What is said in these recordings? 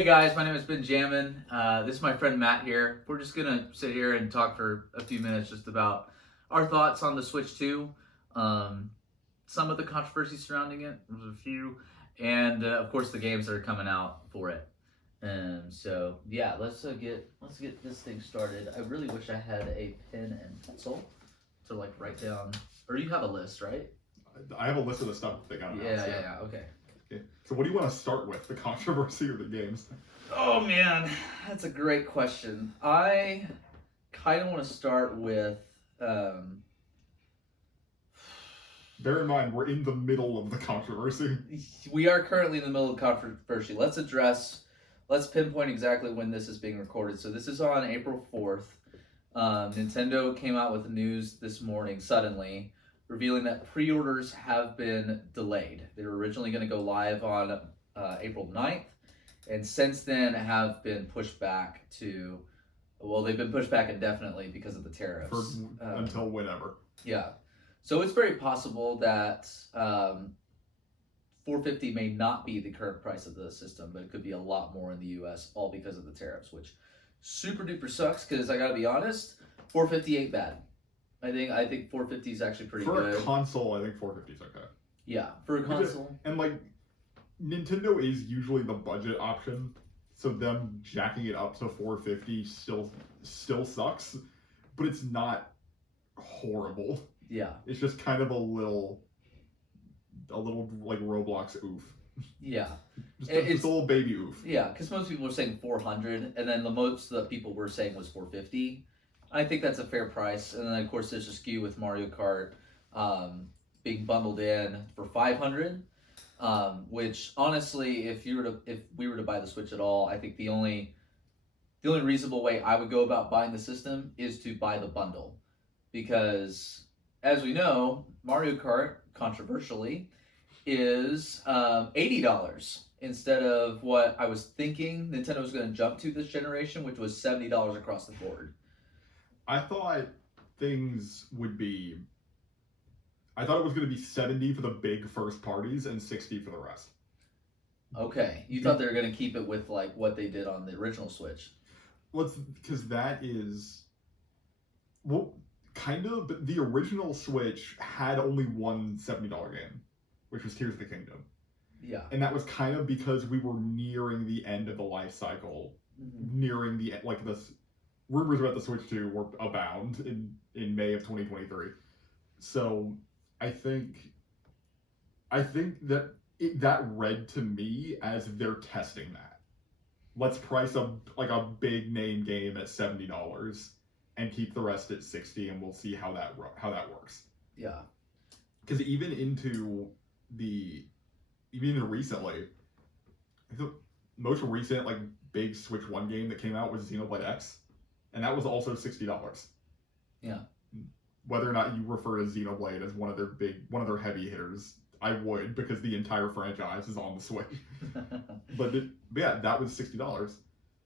Hey guys, my name is BenJAMin. This is my friend Matt here. We're just gonna sit here and talk for a few minutes just about our thoughts on the Switch 2, some of the controversy surrounding it. There's a few, and of course the games that are coming out for it. So yeah, let's get this thing started. I really wish I had a pen and pencil to like write down. Or you have a list, right? I have a list of the stuff they got announced. Yeah. Okay. So what do you want to start with, the controversy or the games? Oh man, that's a great question. I kind of want to start with. Bear in mind, we're in the middle of the controversy. We are currently in the middle of controversy. Let's pinpoint exactly when this is being recorded. So this is on April 4th. Nintendo came out with the news this morning suddenly, revealing that pre-orders have been delayed. They were originally going to go live on April 9th, and since then have been pushed back to, well, they've been pushed back indefinitely because of the tariffs. Until whenever. Yeah. So it's very possible that $450 may not be the current price of the system, but it could be a lot more in the US, all because of the tariffs, which super duper sucks, because I gotta be honest, $450 ain't bad. I think $450 is actually pretty good. For a console, I think $450 is okay. Yeah, for a console. And like, Nintendo is usually the budget option, so them jacking it up to $450 still sucks, but it's not horrible. Yeah. It's just kind of a little like Roblox oof. Yeah. Just a little baby oof. Yeah, because most people were saying 400, and then the most that people were saying was 450. I think that's a fair price, and then of course there's a skew with Mario Kart being bundled in for 500, which honestly, if we were to buy the Switch at all, I think the only reasonable way I would go about buying the system is to buy the bundle, because as we know, Mario Kart controversially is $80 instead of what I was thinking Nintendo was going to jump to this generation, which was $70 across the board. I thought it was going to be 70 for the big first parties and 60 for the rest. Okay, you thought they were going to keep it with like what they did on the original Switch. Well, because that is, well, kind of, but the original Switch had only one $70 game, which was Tears of the Kingdom. Yeah. And that was kind of because we were nearing the end of the life cycle, nearing the, like, the rumors about the Switch 2 were abound in May of 2023. So I think that that read to me as they're testing that. Let's price a big name game at $70 and keep the rest at 60, and we'll see how that works. Yeah. Because even recently, the most recent like big Switch 1 game that came out was Xenoblade X, and that was also $60. Yeah. Whether or not you refer to Xenoblade as one of their heavy hitters, I would, because the entire franchise is on the Switch. but yeah, that was $60.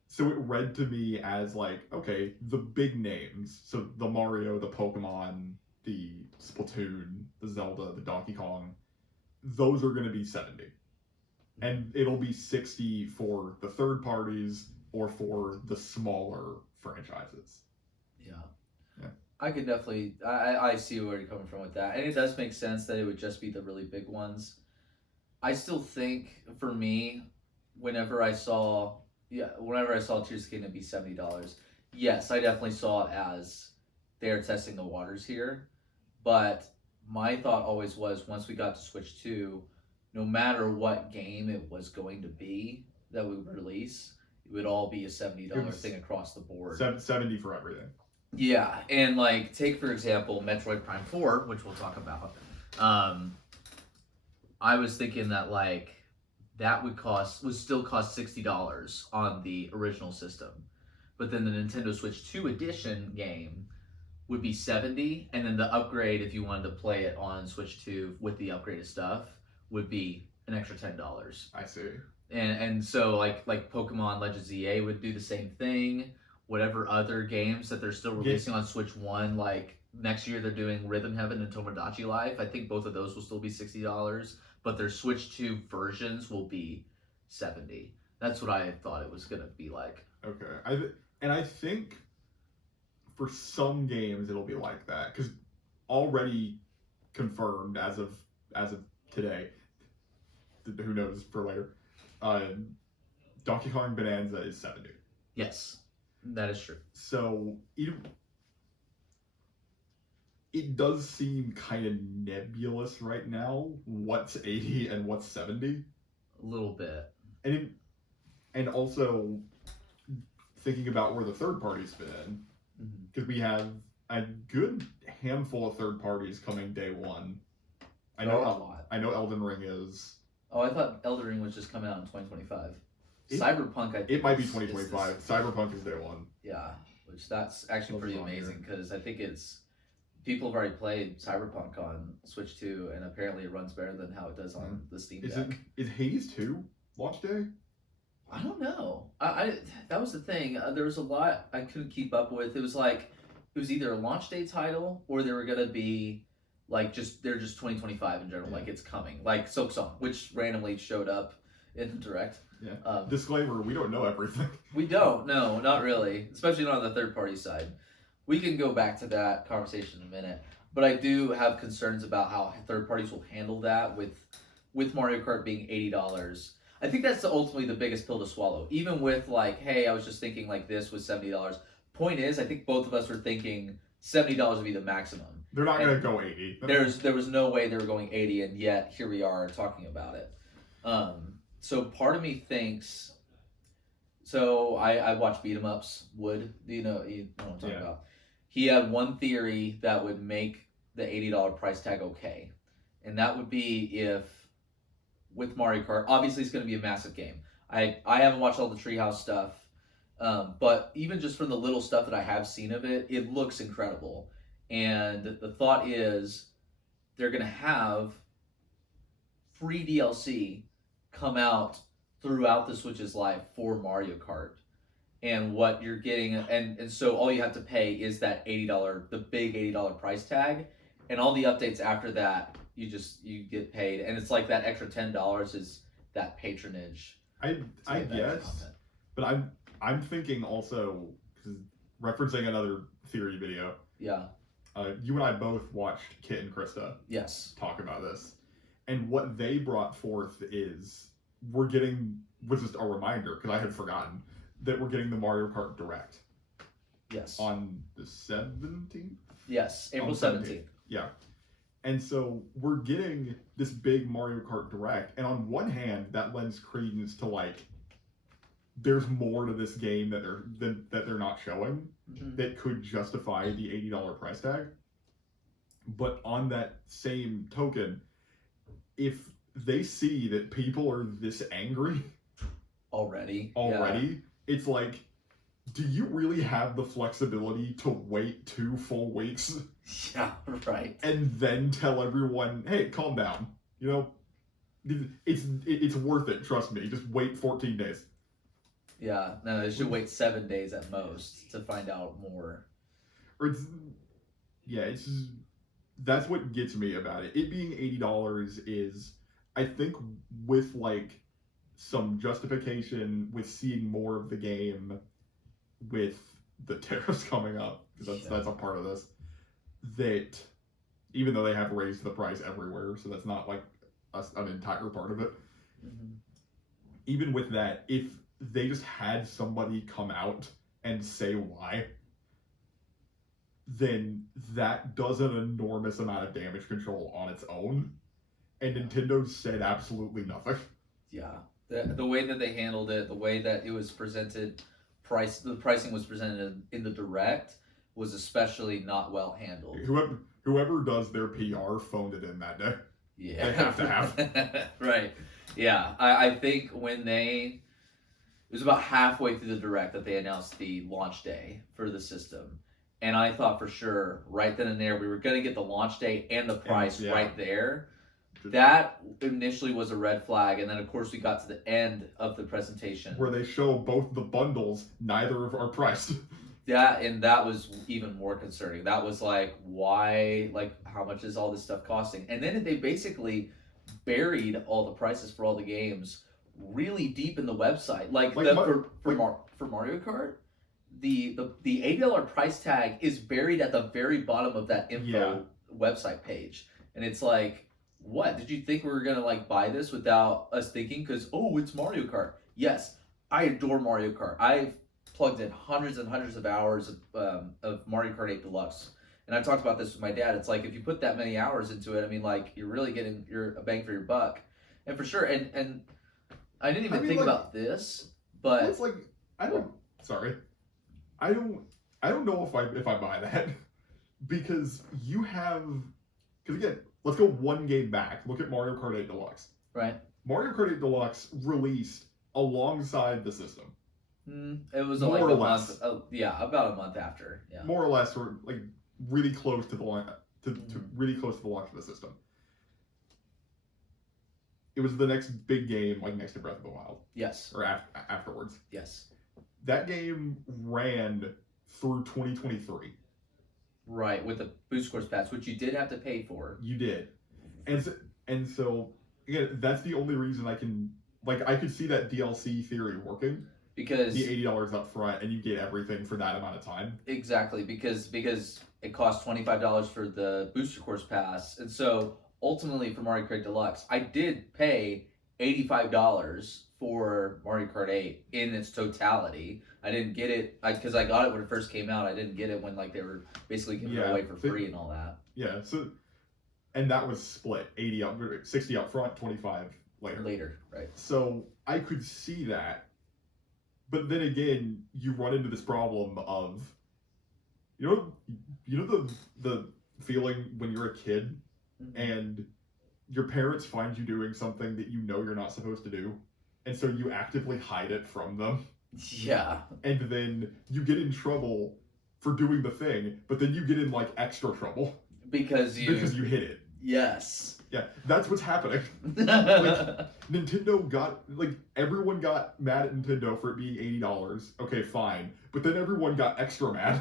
So it read to me as like, okay, the big names, so the Mario, the Pokemon, the Splatoon, the Zelda, the Donkey Kong, those are going to be 70. And it'll be 60 for the third parties or for the smaller franchises. Yeah. I could definitely, I see where you're coming from with that. And it does make sense that it would just be the really big ones. I still think, for me, whenever I saw Tears of the Kingdom be $70, yes, I definitely saw it as they're testing the waters here. But my thought always was, once we got to Switch 2, no matter what game it was going to be that we would release, it would all be a $70 thing across the board. 70 for everything. Yeah, and like, take for example Metroid Prime 4, which we'll talk about. I was thinking that like that would still cost $60 on the original system, but then the Nintendo Switch 2 edition game would be 70, and then the upgrade, if you wanted to play it on Switch 2 with the upgraded stuff, would be an extra $10. I see. And so like Pokemon Legends EA would do the same thing. Whatever other games that they're still releasing on Switch 1, like next year they're doing Rhythm Heaven and Tomodachi Life. I think both of those will still be $60, but their Switch 2 versions will be $70. That's what I thought it was gonna be like. Okay, I think for some games it'll be like that because already confirmed as of today. Who knows for later? Donkey Kong Bonanza is $70. Yes, that is true. So it does seem kind of nebulous right now what's 80 and what's 70. A little bit. And also thinking about where the third parties fit in, because we have a good handful of third parties coming day one. I know a lot. I know Elden Ring is. Oh, I thought Elden Ring was just coming out in 2025. Cyberpunk, I think it might be 2025. Cyberpunk is day one. Yeah, which that's actually pretty amazing because I think people have already played Cyberpunk on Switch 2, and apparently it runs better than how it does on the Steam Deck. Is Hades 2 launch day? I don't know. I that was the thing. There was a lot I couldn't keep up with. It was either a launch day title or they were gonna be they're just 2025 in general. Yeah. Like it's coming. Like Soap Song, which randomly showed up in the direct. Yeah. Disclaimer: we don't know everything. We don't. No, not really. Especially not on the third party side. We can go back to that conversation in a minute. But I do have concerns about how third parties will handle that with Mario Kart being $80. I think that's ultimately the biggest pill to swallow. Even with hey, I was just thinking this was $70. Point is, I think both of us were thinking $70 would be the maximum. They're not going to go 80. There was no way they were going 80, and yet here we are talking about it. So part of me thinks. So I watch beat 'em ups. Do you know what I'm talking about? He had one theory that would make the $80 price tag okay, and that would be if with Mario Kart, obviously it's going to be a massive game. I haven't watched all the Treehouse stuff, but even just from the little stuff that I have seen of it, it looks incredible. And the thought is they're going to have free DLC come out throughout the Switch's life for Mario Kart. And what you're getting, and so all you have to pay is that $80, the big $80 price tag, and all the updates after that, you get paid, and it's like that extra $10 is that patronage. I guess, but I'm thinking also, because referencing another theory video. Yeah. You and I both watched Kit and Krista. Yes. Talk about this, and what they brought forth is we're getting, was just a reminder because I had forgotten that we're getting the Mario Kart Direct. Yes. On the 17th. Yes, April 17th. Yeah. And so we're getting this big Mario Kart Direct, and on one hand, that lends credence to there's more to this game that they're not showing that could justify the $80 price tag. But on that same token, if they see that people are this angry already, it's do you really have the flexibility to wait 2 full weeks? Yeah, right. And then tell everyone, hey, calm down. It's worth it, trust me. Just wait 14 days. Yeah, no, they should wait 7 days at most to find out more. Or that's what gets me about it. It being $80 is, I think, with some justification with seeing more of the game with the tariffs coming up, because that's a part of this, that even though they have raised the price everywhere, so that's not an entire part of it, even with that, if they just had somebody come out and say why, then that does an enormous amount of damage control on its own, and Nintendo said absolutely nothing. Yeah. The way that they handled it, the way that it was presented, the pricing was presented in the direct was especially not well handled. Whoever does their PR phoned it in that day. Yeah. They have to have. Right. Yeah. I think it was about halfway through the direct that they announced the launch day for the system. And I thought for sure, right then and there, we were going to get the launch day and the price right there. That initially was a red flag, and then of course we got to the end of the presentation where they show both the bundles, neither are priced. Yeah, and that was even more concerning. That was why, how much is all this stuff costing? And then they basically buried all the prices for all the games really deep in the website. Like, Like, for Mario Kart, the $80 price tag is buried at the very bottom of that info website page, and it's like, what did you think we were gonna like buy this without us thinking? Because oh, it's Mario Kart. Yes, I adore Mario Kart. I've plugged in hundreds and hundreds of hours of Mario Kart 8 Deluxe. And I talked about this with my dad. It's like if you put that many hours into it, I mean, like you're really getting a bang for your buck, and for sure. And I didn't even think about this, but it's like I don't. Sorry, I don't know if I buy that because you have again, let's go one game back. Look at Mario Kart 8 Deluxe. Right. Mario Kart 8 Deluxe released alongside the system. It was more like or a less. month. Yeah, about a month after. Yeah. More or less, or like really close to the launch to really close to the launch of the system. It was the next big game, like next to Breath of the Wild. Yes. Or afterwards. Yes. That game ran through 2023. Right, with the boost course pass, which you did have to pay for. You did, and so again, that's the only reason I could see that DLC theory working. Because the $80 up front, and you get everything for that amount of time. Exactly, because it costs $25 for the booster course pass, and so ultimately for Mario Kart Deluxe, I did pay $85 for Mario Kart 8 in its totality. I didn't get it because I got it when it first came out. I didn't get it when like they were basically giving it away for free and all that. Yeah, so and that was split 60 up front, 25 later. Later, right? So I could see that. But then again, you run into this problem of, you know the feeling when you're a kid and your parents find you doing something that you know you're not supposed to do, and so you actively hide it from them. Yeah. And then you get in trouble for doing the thing, but then you get in like extra trouble because you hit it. Yes. Yeah, that's what's happening. Nintendo everyone got mad at Nintendo for it being $80. Okay, fine. But then everyone got extra mad.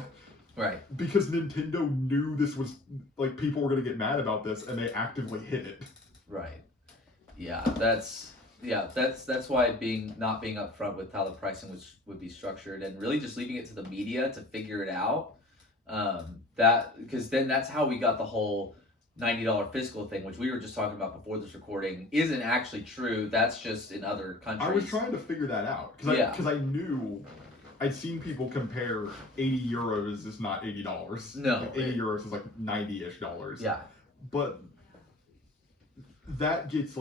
Right. Because Nintendo knew this was, like, people were going to get mad about this, and they actively hid it. Right. Yeah, that's why not being upfront with how the pricing would be structured, and really just leaving it to the media to figure it out. Because then that's how we got the whole $90 physical thing, which we were just talking about before this recording, isn't actually true. That's just in other countries. I was trying to figure that out because I knew I'd seen people compare 80 euros is not $80. No, like 80 euros is like 90-ish dollars. Yeah, but that gets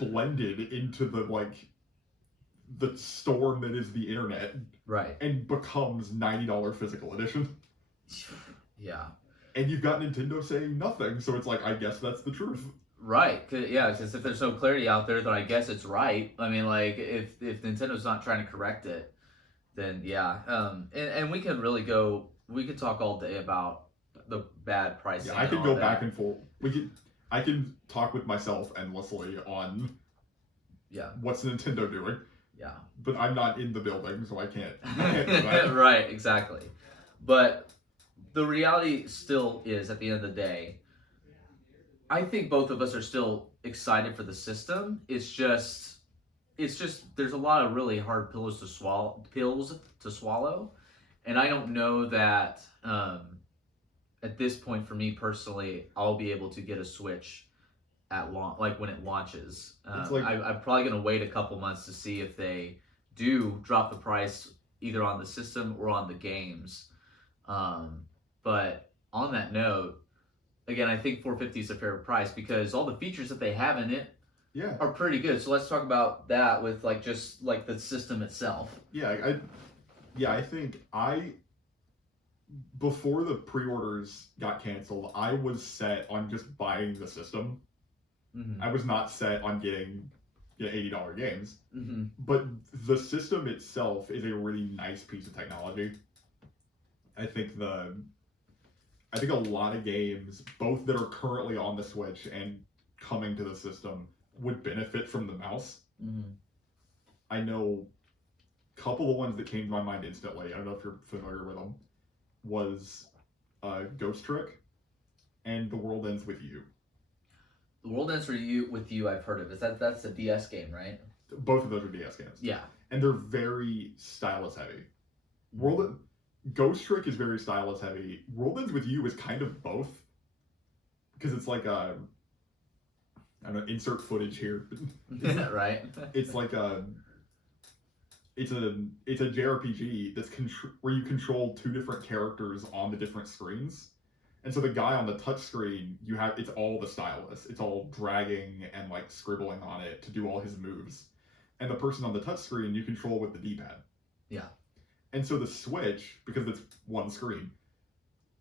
blended into the storm that is the internet, right? And becomes $90 physical edition. Yeah. And you've got Nintendo saying nothing, so it's like, I guess that's the truth. Right, because if there's no clarity out there, then I guess it's right. I mean, like, if Nintendo's not trying to correct it, then yeah. And we can talk all day about the bad pricing. Yeah, I can go back and forth. I can talk with myself endlessly on what's Nintendo doing. Yeah. But I'm not in the building, so I can't do that. Right, exactly. But the reality still is, at the end of the day, I think both of us are still excited for the system. It's just there's a lot of really hard pills to swallow, and I don't know that at this point, for me personally, I'll be able to get a Switch when it launches. I'm probably gonna wait a couple months to see if they do drop the price either on the system or on the games. But on that note, again, I think $450 is a fair price because all the features that they have in it are pretty good. So let's talk about that with just the system itself. Yeah, I think before the pre-orders got canceled, I was set on just buying the system. Mm-hmm. I was not set on getting $80 games. Mm-hmm. But the system itself is a really nice piece of technology. I think a lot of games, both that are currently on the Switch and coming to the system, would benefit from the mouse. Mm-hmm. I know a couple of ones that came to my mind instantly, I don't know if you're familiar with them, was Ghost Trick and The World Ends With You. The World Ends With You, I've heard of. That's the DS game, right? Both of those are DS games. Yeah. And they're very stylus heavy. Ghost Trick is very stylus heavy. World Ends With You is kind of both. Because it's like a... I don't know, insert footage here. Right. It's like a... It's a JRPG that's where you control two different characters on the different screens. And so the guy on the touch screen, it's all the stylus. It's all dragging and like scribbling on it to do all his moves. And the person on the touch screen you control with the D-pad. Yeah. And so the Switch, because it's one screen,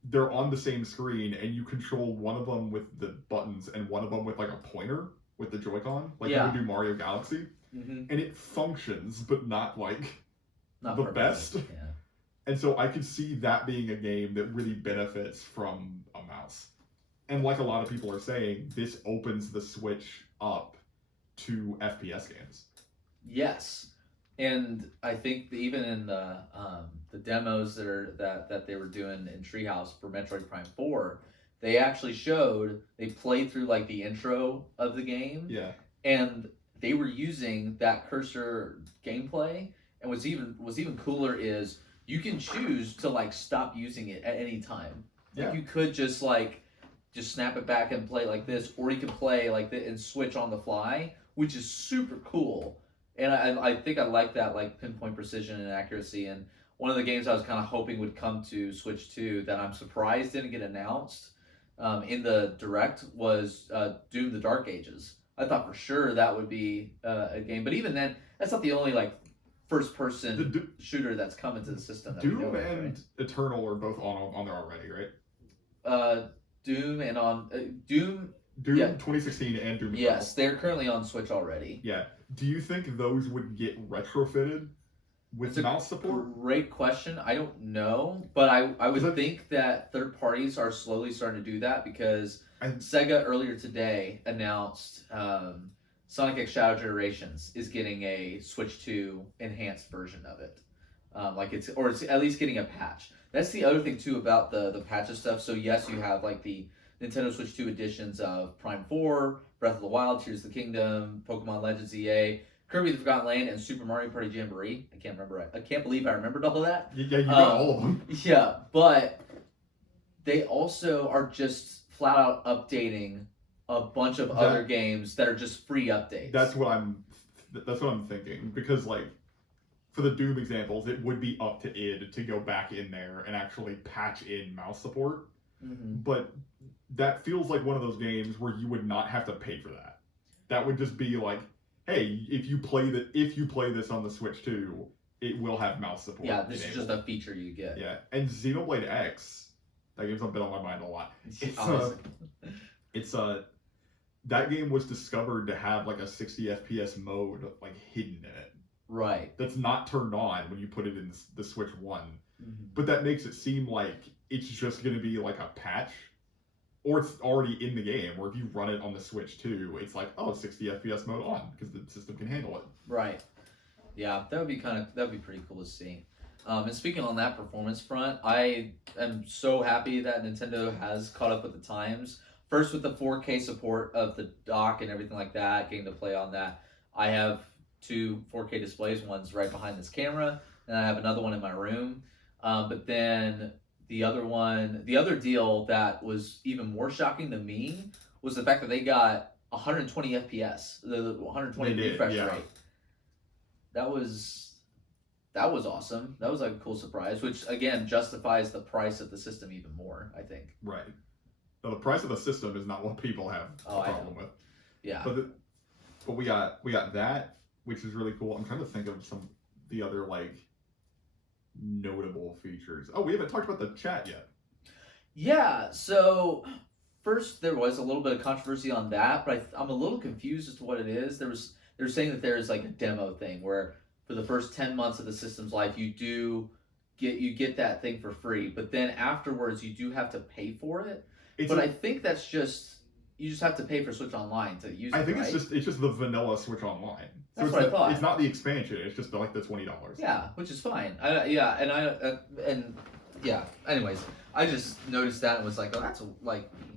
they're on the same screen and you control one of them with the buttons and one of them with like a pointer with the Joy-Con, like you would do Mario Galaxy. Mm-hmm. And it functions, but not the perfect. best. Yeah. And so I could see that being a game that really benefits from a mouse. And like a lot of people are saying, this opens the Switch up to FPS games. Yes. And I think that even in the demos that they were doing in Treehouse for Metroid Prime 4, they actually they played through like the intro of the game. Yeah. And they were using that cursor gameplay. And what's even cooler is you can choose to like stop using it at any time. Like you could just snap it back and play like this, or you can play like this and switch on the fly, which is super cool. And I think I like that like pinpoint precision and accuracy. And one of the games I was kind of hoping would come to Switch 2 that I'm surprised didn't get announced in the Direct was Doom: The Dark Ages. I thought for sure that would be a game, but even then, that's not the only like first-person shooter that's coming to the system. Doom and Eternal are both on there already, right? Doom and Doom. Doom 2016 and Doom Eternal. Yes, they're currently on Switch already. Yeah. Do you think those would get retrofitted with mouse support? Great question. I don't know, but I would think that third parties are slowly starting to do that because Sega earlier today announced Sonic X Shadow Generations is getting a Switch 2 enhanced version of it. It's at least getting a patch. That's the other thing too about the patches stuff. So yes, you have like the Nintendo Switch 2 editions of Prime 4, Breath of the Wild, Tears of the Kingdom, Pokemon Legends EA, Kirby the Forgotten Land, and Super Mario Party Jamboree. I can't believe I remembered all of that. Yeah, you got all of them. Yeah, but they also are just flat out updating a bunch of other games that are just free updates. That's what I'm thinking, because like for the Doom examples, it would be up to id to go back in there and actually patch in mouse support. Mm-hmm. But that feels like one of those games where you would not have to pay for that. That would just be like, hey, if you play this on the Switch 2, it will have mouse support. Yeah, this is just a feature you get. Yeah, and Xenoblade X, that game's been on my mind a lot. That game was discovered to have like a 60 FPS mode like hidden in it. Right. That's not turned on when you put it in the Switch 1. Mm-hmm. But that makes it seem like it's just going to be like a patch, or it's already in the game, or if you run it on the Switch 2, it's like, oh, 60 FPS mode on, because the system can handle it. Right. Yeah, that would be pretty cool to see. And speaking on that performance front, I am so happy that Nintendo has caught up with the times. First with the 4K support of the dock and everything like that, getting to play on that. I have 2 4K displays, one's right behind this camera, and I have another one in my room. But then the other deal that was even more shocking to me was the fact that they got 120 FPS, the 120 refresh rate. That was awesome. That was like a cool surprise, which again justifies the price of the system even more, I think. Right. Now, the price of the system is not what people have a problem with. Yeah. But we got that, which is really cool. I'm trying to think of the other like notable features. Oh, we haven't talked about the chat yet. Yeah, so first there was a little bit of controversy on that, but I'm a little confused as to what it is. They're saying that there's like a demo thing where for the first 10 months of the system's life you get that thing for free, but then afterwards you do have to pay for it. I think that's just you just have to pay for Switch Online to use it. I think it's just the vanilla Switch Online. So that's what I thought. It's not the expansion. It's just like the $20. Yeah, which is fine. Anyways, I just noticed that and was like, oh, that's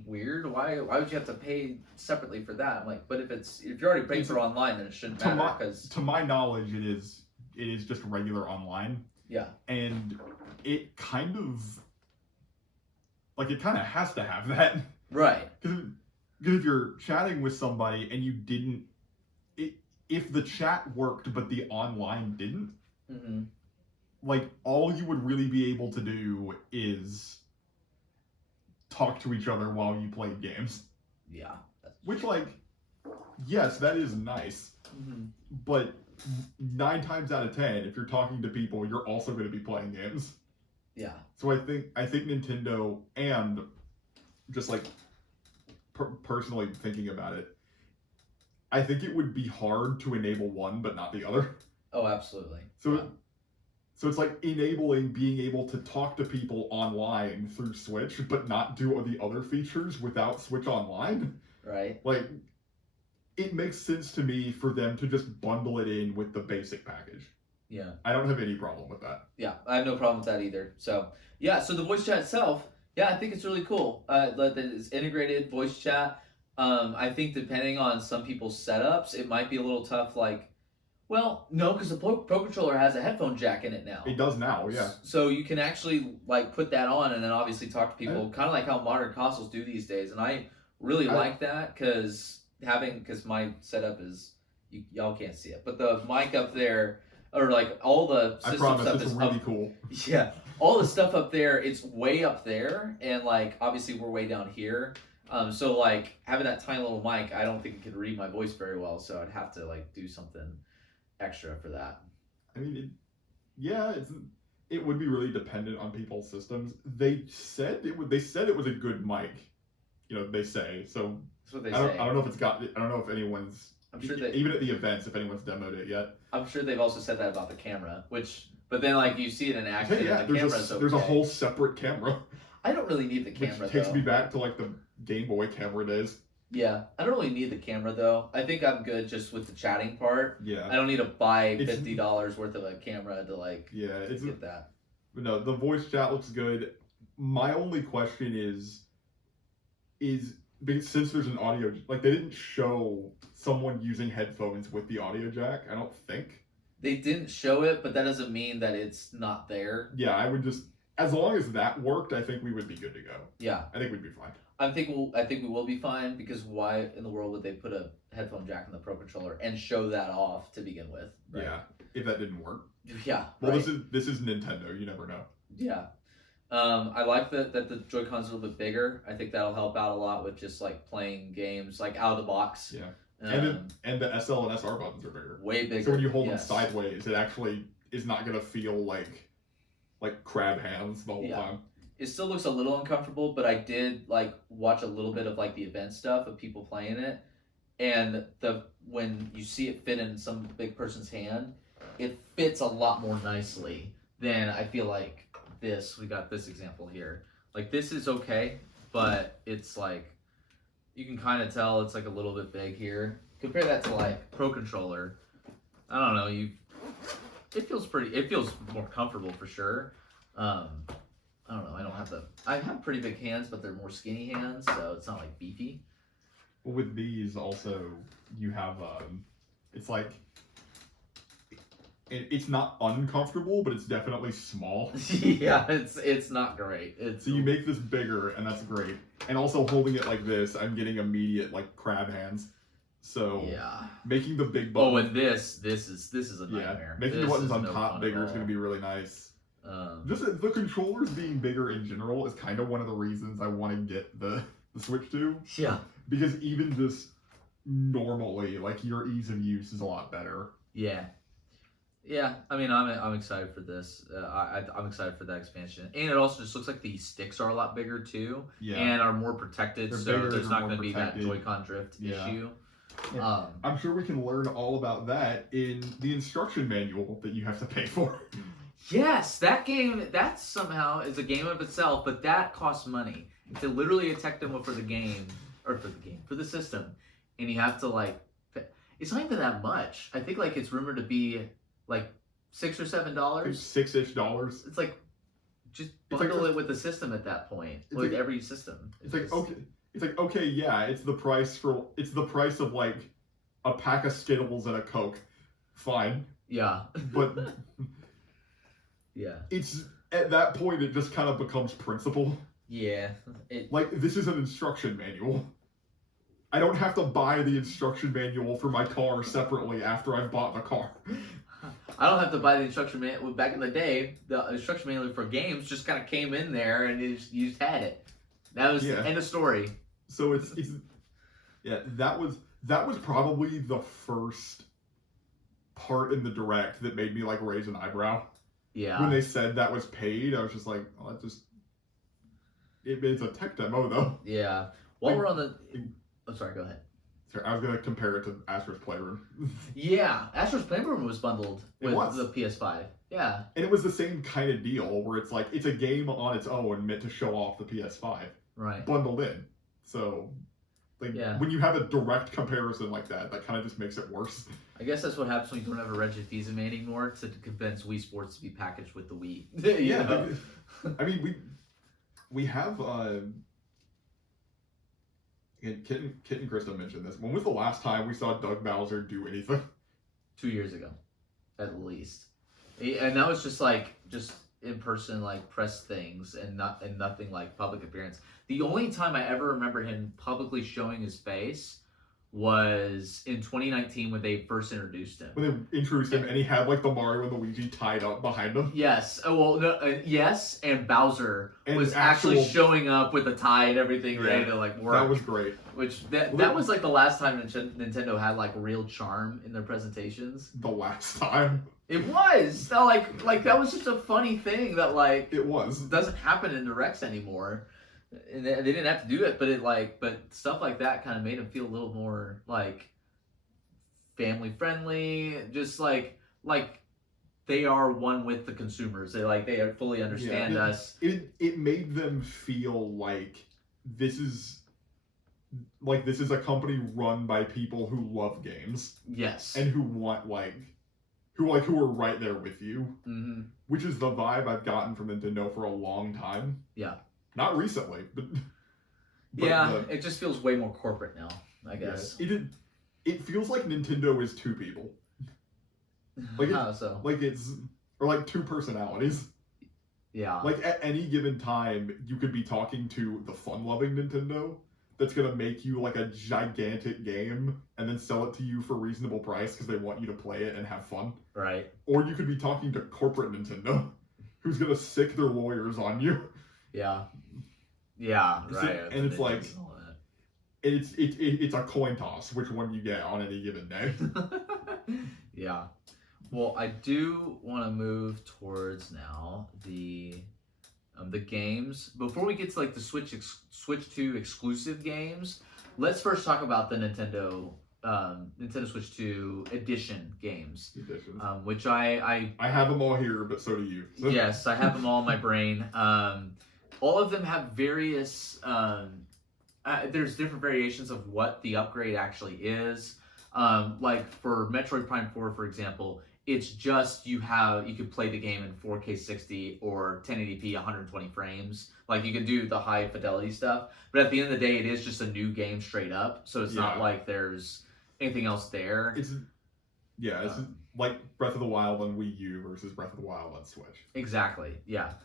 weird. Why would you have to pay separately for that? I'm like, but if you're already paying for online, then it shouldn't matter because to my knowledge, it is just regular online. Yeah. And it kind of has to have that. Right. Because if you're chatting with somebody and you didn't, if the chat worked but the online didn't, like all you would really be able to do is talk to each other while you played games. Yeah. Which, like, yes, that is nice. But 9 times out of 10, if you're talking to people, you're also going to be playing games. Yeah. So I think Nintendo, and just like personally thinking about it, I think it would be hard to enable one but not the other. Oh, absolutely. So yeah. So it's like enabling being able to talk to people online through Switch, but not do the other features without Switch Online. Right. Like, it makes sense to me for them to just bundle it in with the basic package. Yeah. I don't have any problem with that. Yeah, I have no problem with that either. So, yeah, so the voice chat itself, yeah, I think it's really cool. That it's integrated voice chat. I think depending on some people's setups, it might be a little tough, like, well, no, because the Pro Controller has a headphone jack in it now. It does now, yeah. So you can actually, like, put that on and then obviously talk to people, kind of like how modern consoles do these days. And I really like that because my setup is, y'all can't see it, but the mic up there, or like all the system stuff is really cool. Yeah, all the stuff up there, it's way up there, and like obviously we're way down here. So like having that tiny little mic, I don't think it could read my voice very well, so I'd have to like do something extra for that. I mean, it would be really dependent on people's systems. They said it was a good mic. You know, they say so. That's what they say. I don't know if it's got. I don't know if anyone's. I'm sure even at the events, if anyone's demoed it yet. I'm sure they've also said that about the camera, but then like you see it in action, Hey, yeah, and the camera's okay. There's a whole separate camera. I don't really need the camera. Which takes me back to like the Game Boy camera days. Yeah, I don't really need the camera though. I think I'm good just with the chatting part. Yeah. I don't need to buy $50 worth of a camera to like get that. But no, the voice chat looks good. My only question is since there's an audio, like they didn't show someone using headphones with the audio jack, I don't think. They didn't show it, but that doesn't mean that it's not there. Yeah, I would just, as long as that worked, I think we would be good to go. Yeah. I think we'd be fine. I think we will be fine, because why in the world would they put a headphone jack in the Pro Controller and show that off to begin with? Right? Yeah, if that didn't work. Yeah. Well, right. this is Nintendo. You never know. Yeah. I like that the Joy-Con's a little bit bigger. I think that'll help out a lot with just like playing games like out of the box. Yeah. And the SL and SR buttons are bigger. Way bigger. So when you hold them sideways, it actually is not gonna feel like crab hands the whole time. It still looks a little uncomfortable, but I did like watch a little bit of like the event stuff of people playing it, and when you see it fit in some big person's hand, it fits a lot more nicely than I feel like this. We got this example here. Like this is okay, but it's like you can kind of tell it's like a little bit big here. Compare that to like Pro Controller. I don't know. It feels more comfortable for sure. I don't know. I have pretty big hands, but they're more skinny hands, so it's not like beefy. Well, with these also, you have it's like it's not uncomfortable, but it's definitely small. Yeah, it's not great. So you make this bigger, and that's great. And also holding it like this, I'm getting immediate like crab hands. So yeah, making the big button. Oh, and this is a nightmare. Making the buttons on top bigger is going to be really nice. Just the controllers being bigger in general is kind of one of the reasons I want to get the Switch 2. Yeah. Because even just normally, like your ease of use is a lot better. Yeah. Yeah, I mean, I'm excited for this. I'm excited for that expansion, and it also just looks like the sticks are a lot bigger too, and are more protected. There's not going to be that Joy-Con drift issue. Yeah. I'm sure we can learn all about that in the instruction manual that you have to pay for. Yes, that somehow is a game of itself, but that costs money. To literally a tech demo for the system, and you have to like, it's not even that much. I think like it's rumored to be like $6 or $7. $6-ish. It's like just bundle it with the system at that point, with every system. It's like okay, It's like, okay, yeah, it's the price of like a pack of Skittles and a Coke. Fine. Yeah. But yeah. it's at that point it just kind of becomes principle. Yeah. Like, this is an instruction manual. I don't have to buy the instruction manual for my car separately after I've bought the car. I don't have to buy the instruction manual. Back in the day, the instruction manual for games just kind of came in there and you just had it. That was the end of story. So it's yeah, that was probably the first part in the direct that made me like raise an eyebrow. Yeah. When they said that was paid, I was just like, oh, it's a tech demo though. Yeah. While we're on the, sorry, go ahead. Sorry, I was gonna compare it to Astro's Playroom. Yeah, Astro's Playroom was bundled with the PS5. Yeah. And it was the same kind of deal where it's like it's a game on its own meant to show off the PS5. Right. Bundled in. So like when you have a direct comparison like that kind of just makes it worse. I guess that's what happens when you don't have a Reggie Fils-Aimé anymore to convince Wii Sports to be packaged with the Wii. Yeah. I mean, we have Kit and Krista mentioned this. When was the last time we saw Doug Bowser do anything? 2 years ago, at least. And that was just in person, like press things and nothing like public appearance. The only time I ever remember him publicly showing his face was in 2019 when they first introduced him. When they introduced him and he had like the Mario and Luigi tied up behind him. Yes. Well, no, yes, and Bowser was actually showing up with a tie and everything ready to like work. That was great. Which that was like the last time Nintendo had like real charm in their presentations. The last time. It was. So, like that was just a funny thing that like it was doesn't happen in directs anymore. And they didn't have to do it, but stuff like that kind of made them feel a little more like family friendly, just like they are one with the consumers. They fully understand us. It made them feel like this is a company run by people who love games. Yes. And who want who are right there with you. Mm-hmm. Which is the vibe I've gotten from Nintendo for a long time. Yeah. Not recently, but yeah, it just feels way more corporate now, I guess. Yeah, it feels like Nintendo is two people. Like how so? Like or like two personalities. Yeah. Like at any given time, you could be talking to the fun-loving Nintendo that's gonna make you like a gigantic game and then sell it to you for a reasonable price because they want you to play it and have fun. Right. Or you could be talking to corporate Nintendo, who's gonna sick their lawyers on you. Yeah. Yeah, right. And it's like, it's a coin toss which one you get on any given day. Yeah. Well, I do want to move towards now the games. Before we get to like the Switch 2 exclusive games, let's first talk about the Nintendo Switch 2 edition games. Which I have them all here, but so do you. So. Yes, I have them all in my brain. All of them have various, there's different variations of what the upgrade actually is. Like for Metroid Prime 4, for example, it's just you can play the game in 4K 60 or 1080p 120 frames. Like you can do the high fidelity stuff, but at the end of the day, it is just a new game straight up. So it's not like there's anything else there. It's like Breath of the Wild on Wii U versus Breath of the Wild on Switch. Exactly, yeah.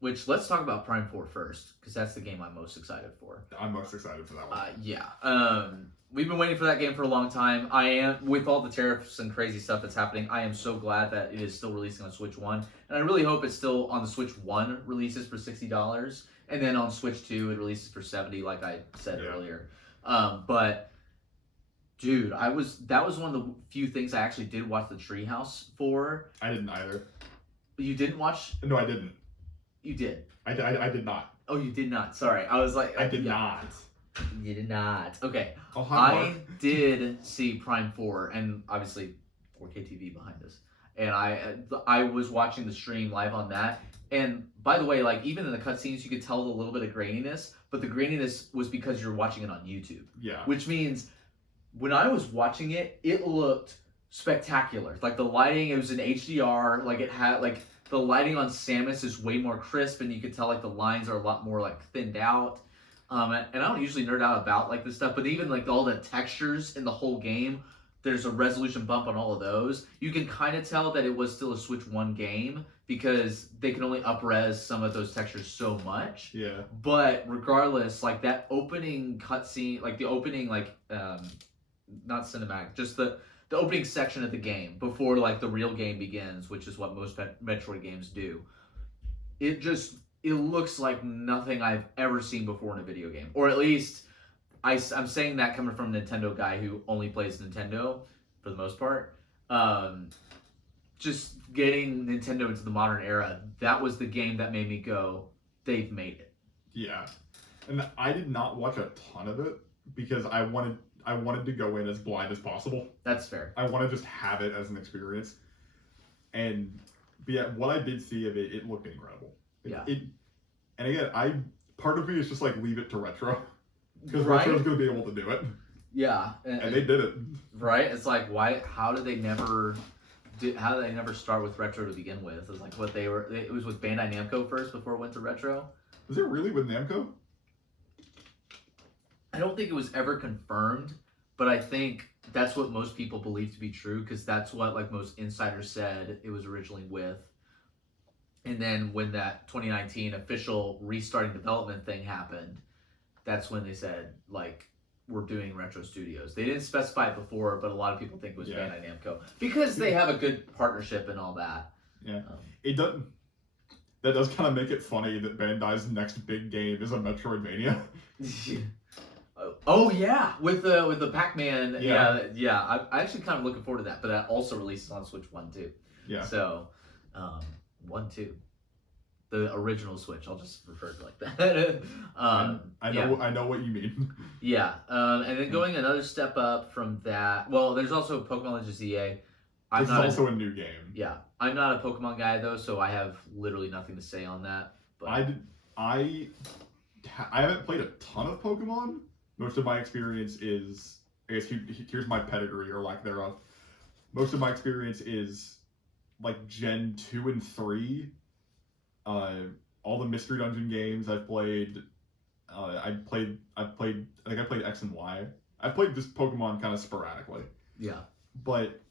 Which let's talk about Prime 4 first, because that's the game I'm most excited for. I'm most excited for that one. Yeah. We've been waiting for that game for a long time. I am, with all the tariffs and crazy stuff that's happening, I am so glad that it is still releasing on Switch 1. And I really hope it's still on the Switch 1 releases for $60. And then on Switch 2 it releases for $70, like I said earlier. But dude, that was one of the few things I actually did watch the Treehouse for. I didn't either. You didn't watch? No, I didn't. You did. I did not. Oh, you did not. Sorry. I was like... I did not. You did not. Okay. Oh, I did see Prime 4, and obviously 4K TV behind us. And I was watching the stream live on that. And by the way, like even in the cutscenes, you could tell a little bit of graininess, but the graininess was because you're watching it on YouTube. Yeah. Which means when I was watching it, it looked spectacular. Like the lighting, it was in HDR. Like it had like the lighting on Samus is way more crisp, and you could tell like the lines are a lot more like thinned out. And I don't usually nerd out about like this stuff, but even like all the textures in the whole game, there's a resolution bump on all of those. You can kind of tell that it was still a Switch 1 game because they can only up-res some of those textures so much. Yeah. But regardless, like that opening cutscene, like the opening, like not cinematic, just the opening section of the game before like the real game begins, which is what most Metroid games do. It looks like nothing I've ever seen before in a video game, or at least I'm saying that coming from a Nintendo guy who only plays Nintendo for the most part. Just getting Nintendo into the modern era, that was the game that made me go, they've made it. Yeah, and I did not watch a ton of it because I wanted to go in as blind as possible. That's fair. I want to just have it as an experience. But yeah, what I did see of it, it looked incredible. Yeah. And again, part of me is just like, leave it to Retro. Because Right? Retro's going to be able to do it. Yeah. And they did it. Right? It's like, why? How did they never start with Retro to begin with? It's like what it was with Bandai Namco first before it went to Retro. Was it really with Namco? I don't think it was ever confirmed, but I think that's what most people believe to be true because that's what like most insiders said it was originally with. And then when that 2019 official restarting development thing happened, that's when they said like we're doing Retro Studios. They didn't specify it before, but a lot of people think it was Bandai Namco because they have a good partnership and all that. Yeah, it doesn't. That does kind of make it funny that Bandai's next big game is a Metroidvania. Oh yeah, with the Pac-Man. Yeah. I actually kind of looking forward to that, but that also releases on Switch 1 too. Yeah. So, 1, 2, the original Switch. I'll just refer to it like that. I know what you mean. Yeah. And then going another step up from that. Well, there's also Pokemon Legends ZA. It's also a new game. Yeah, I'm not a Pokemon guy though, so I have literally nothing to say on that. But I haven't played a ton of Pokemon. Most of my experience is, I guess here's my pedigree or lack thereof. Most of my experience is like Gen 2 and 3. All the Mystery Dungeon games I've played. I think I played X and Y. I've played this Pokemon kind of sporadically. Yeah. But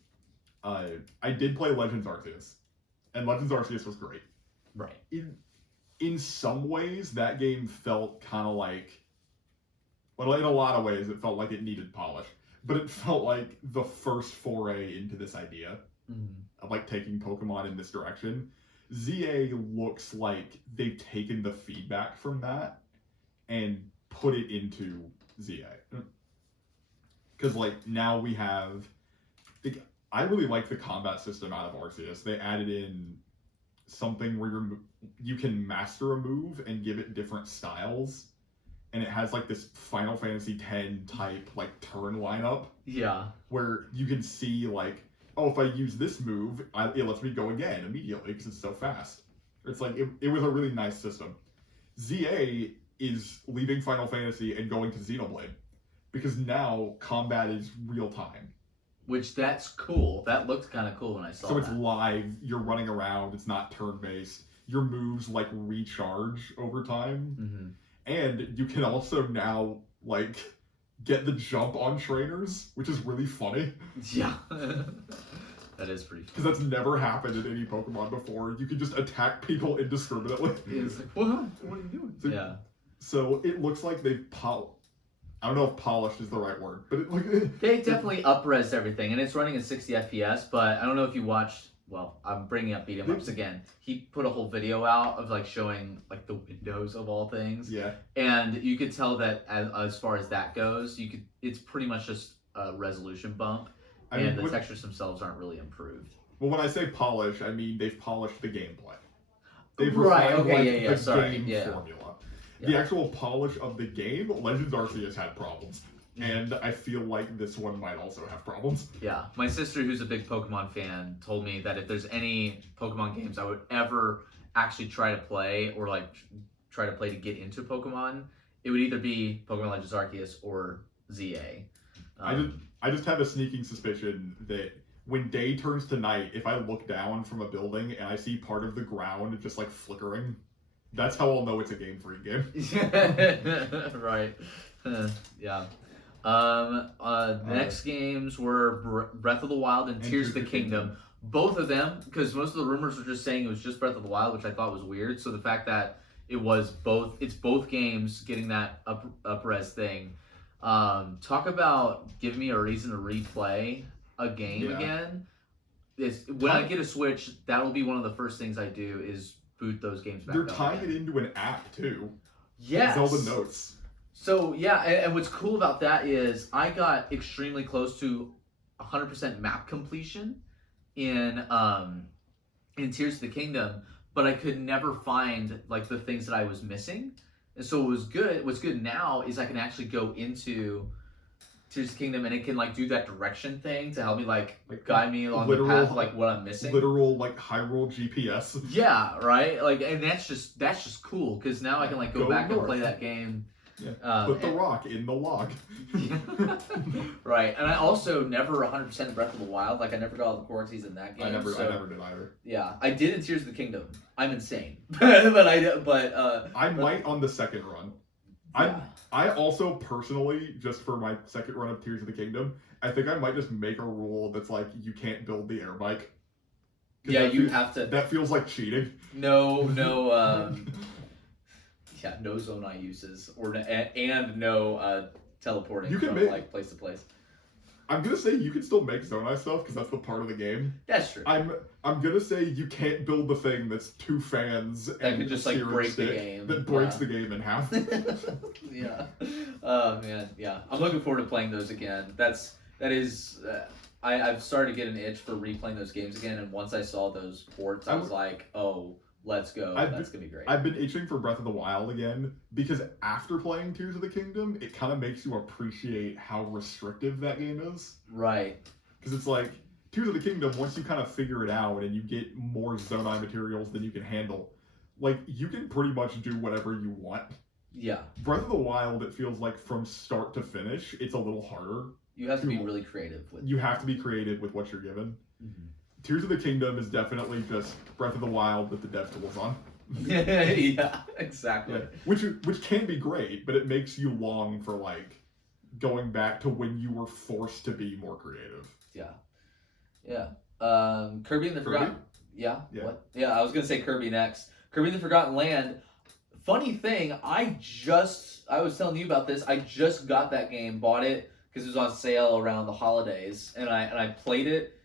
I did play Legends Arceus, and Legends Arceus was great. Right. In some ways, that game felt kind of like, well, in a lot of ways, it felt like it needed polish. But it felt like the first foray into this idea of like taking Pokemon in this direction. ZA looks like they've taken the feedback from that and put it into ZA. Because like now we have, I really like the combat system out of Arceus. They added in something where you can master a move and give it different styles. And it has like this Final Fantasy X type like turn lineup. Yeah. Where you can see like, oh, if I use this move, it lets me go again immediately because it's so fast. It's like, it was a really nice system. ZA is leaving Final Fantasy and going to Xenoblade. Because now combat is real time. Which that's cool. That looked kind of cool when I saw that. So it's live, you're running around, it's not turn-based. Your moves like recharge over time. Mm-hmm. And you can also now, like, get the jump on trainers, which is really funny. Yeah. That is pretty funny. Because that's never happened in any Pokemon before. You can just attack people indiscriminately. It's like, what are you doing? So it looks like they've I don't know if polished is the right word, but they definitely up-res everything, and it's running at 60 FPS, but I don't know if you watched, well, I'm bringing up beat 'em ups again. He put a whole video out of like showing like the windows of all things. Yeah. And you could tell that as far as that goes, it's pretty much just a resolution bump, and the textures themselves aren't really improved. Well, when I say polish, I mean they've polished the gameplay. They've refined the game formula. The actual polish of the game, Legends Arceus had problems. And I feel like this one might also have problems. Yeah. My sister, who's a big Pokemon fan, told me that if there's any Pokemon games I would ever actually try to play or like try to play to get into Pokemon, it would either be Pokemon Legends Arceus or ZA. I just have a sneaking suspicion that when day turns to night, if I look down from a building and I see part of the ground just like flickering, That's how I'll know it's a game-free game. Right. Yeah. Next games were Breath of the Wild and Tears of the Kingdom. Both of them, because most of the rumors were just saying it was just Breath of the Wild, which I thought was weird. So the fact that it's both games getting that up-res thing. Talk about give me a reason to replay a game again. When I get a Switch, that'll be one of the first things I do is boot those games back. They're tying it into an app too. Yes. Zelda Notes. So yeah, and what's cool about that is I got extremely close to 100% map completion in Tears of the Kingdom, but I could never find like the things that I was missing. And so what's good now is I can actually go into Tears of the Kingdom and it can like do that direction thing to help me like guide me along the path of like what I'm missing. Literal like Hyrule GPS. Yeah, right. Like, and that's just cool because now I can like go back north and play that game. Yeah. Put the rock in the log. Right, and I also never 100% Breath of the Wild. Like I never got all the core keys in that game. I never did either. Yeah, I did in Tears of the Kingdom. I'm insane, I might on the second run. Yeah. I also personally, just for my second run of Tears of the Kingdom, I think I might just make a rule that's like you can't build the air bike. Yeah, you have to. That feels like cheating. No, yeah, no Zonai uses and no teleporting from like place to place. I'm gonna say you can still make Zonai stuff because that's the part of the game. That's true. I'm gonna say you can't build the thing that's two fans that could just like break the game. That breaks the game in half. Yeah. Oh man, yeah. I'm looking forward to playing those again. I've started to get an itch for replaying those games again, and once I saw those ports, I was like, oh, let's go. That's gonna be great. I've been itching for Breath of the Wild again because after playing Tears of the Kingdom, it kind of makes you appreciate how restrictive that game is. Right. Because it's like Tears of the Kingdom, once you kind of figure it out and you get more Zonai materials than you can handle, like you can pretty much do whatever you want. Yeah. Breath of the Wild, it feels like from start to finish, it's a little harder. You have to be really creative. You have to be creative with what you're given. Mm-hmm. Tears of the Kingdom is definitely just Breath of the Wild with the dev tools on. Yeah, exactly. Yeah. Which can be great, but it makes you long for like going back to when you were forced to be more creative. Yeah. Yeah. Kirby and the Forgotten. Yeah. What? Yeah, I was gonna say Kirby next. Kirby and the Forgotten Land. Funny thing, I was telling you about this. I just got that game, bought it because it was on sale around the holidays, and I played it.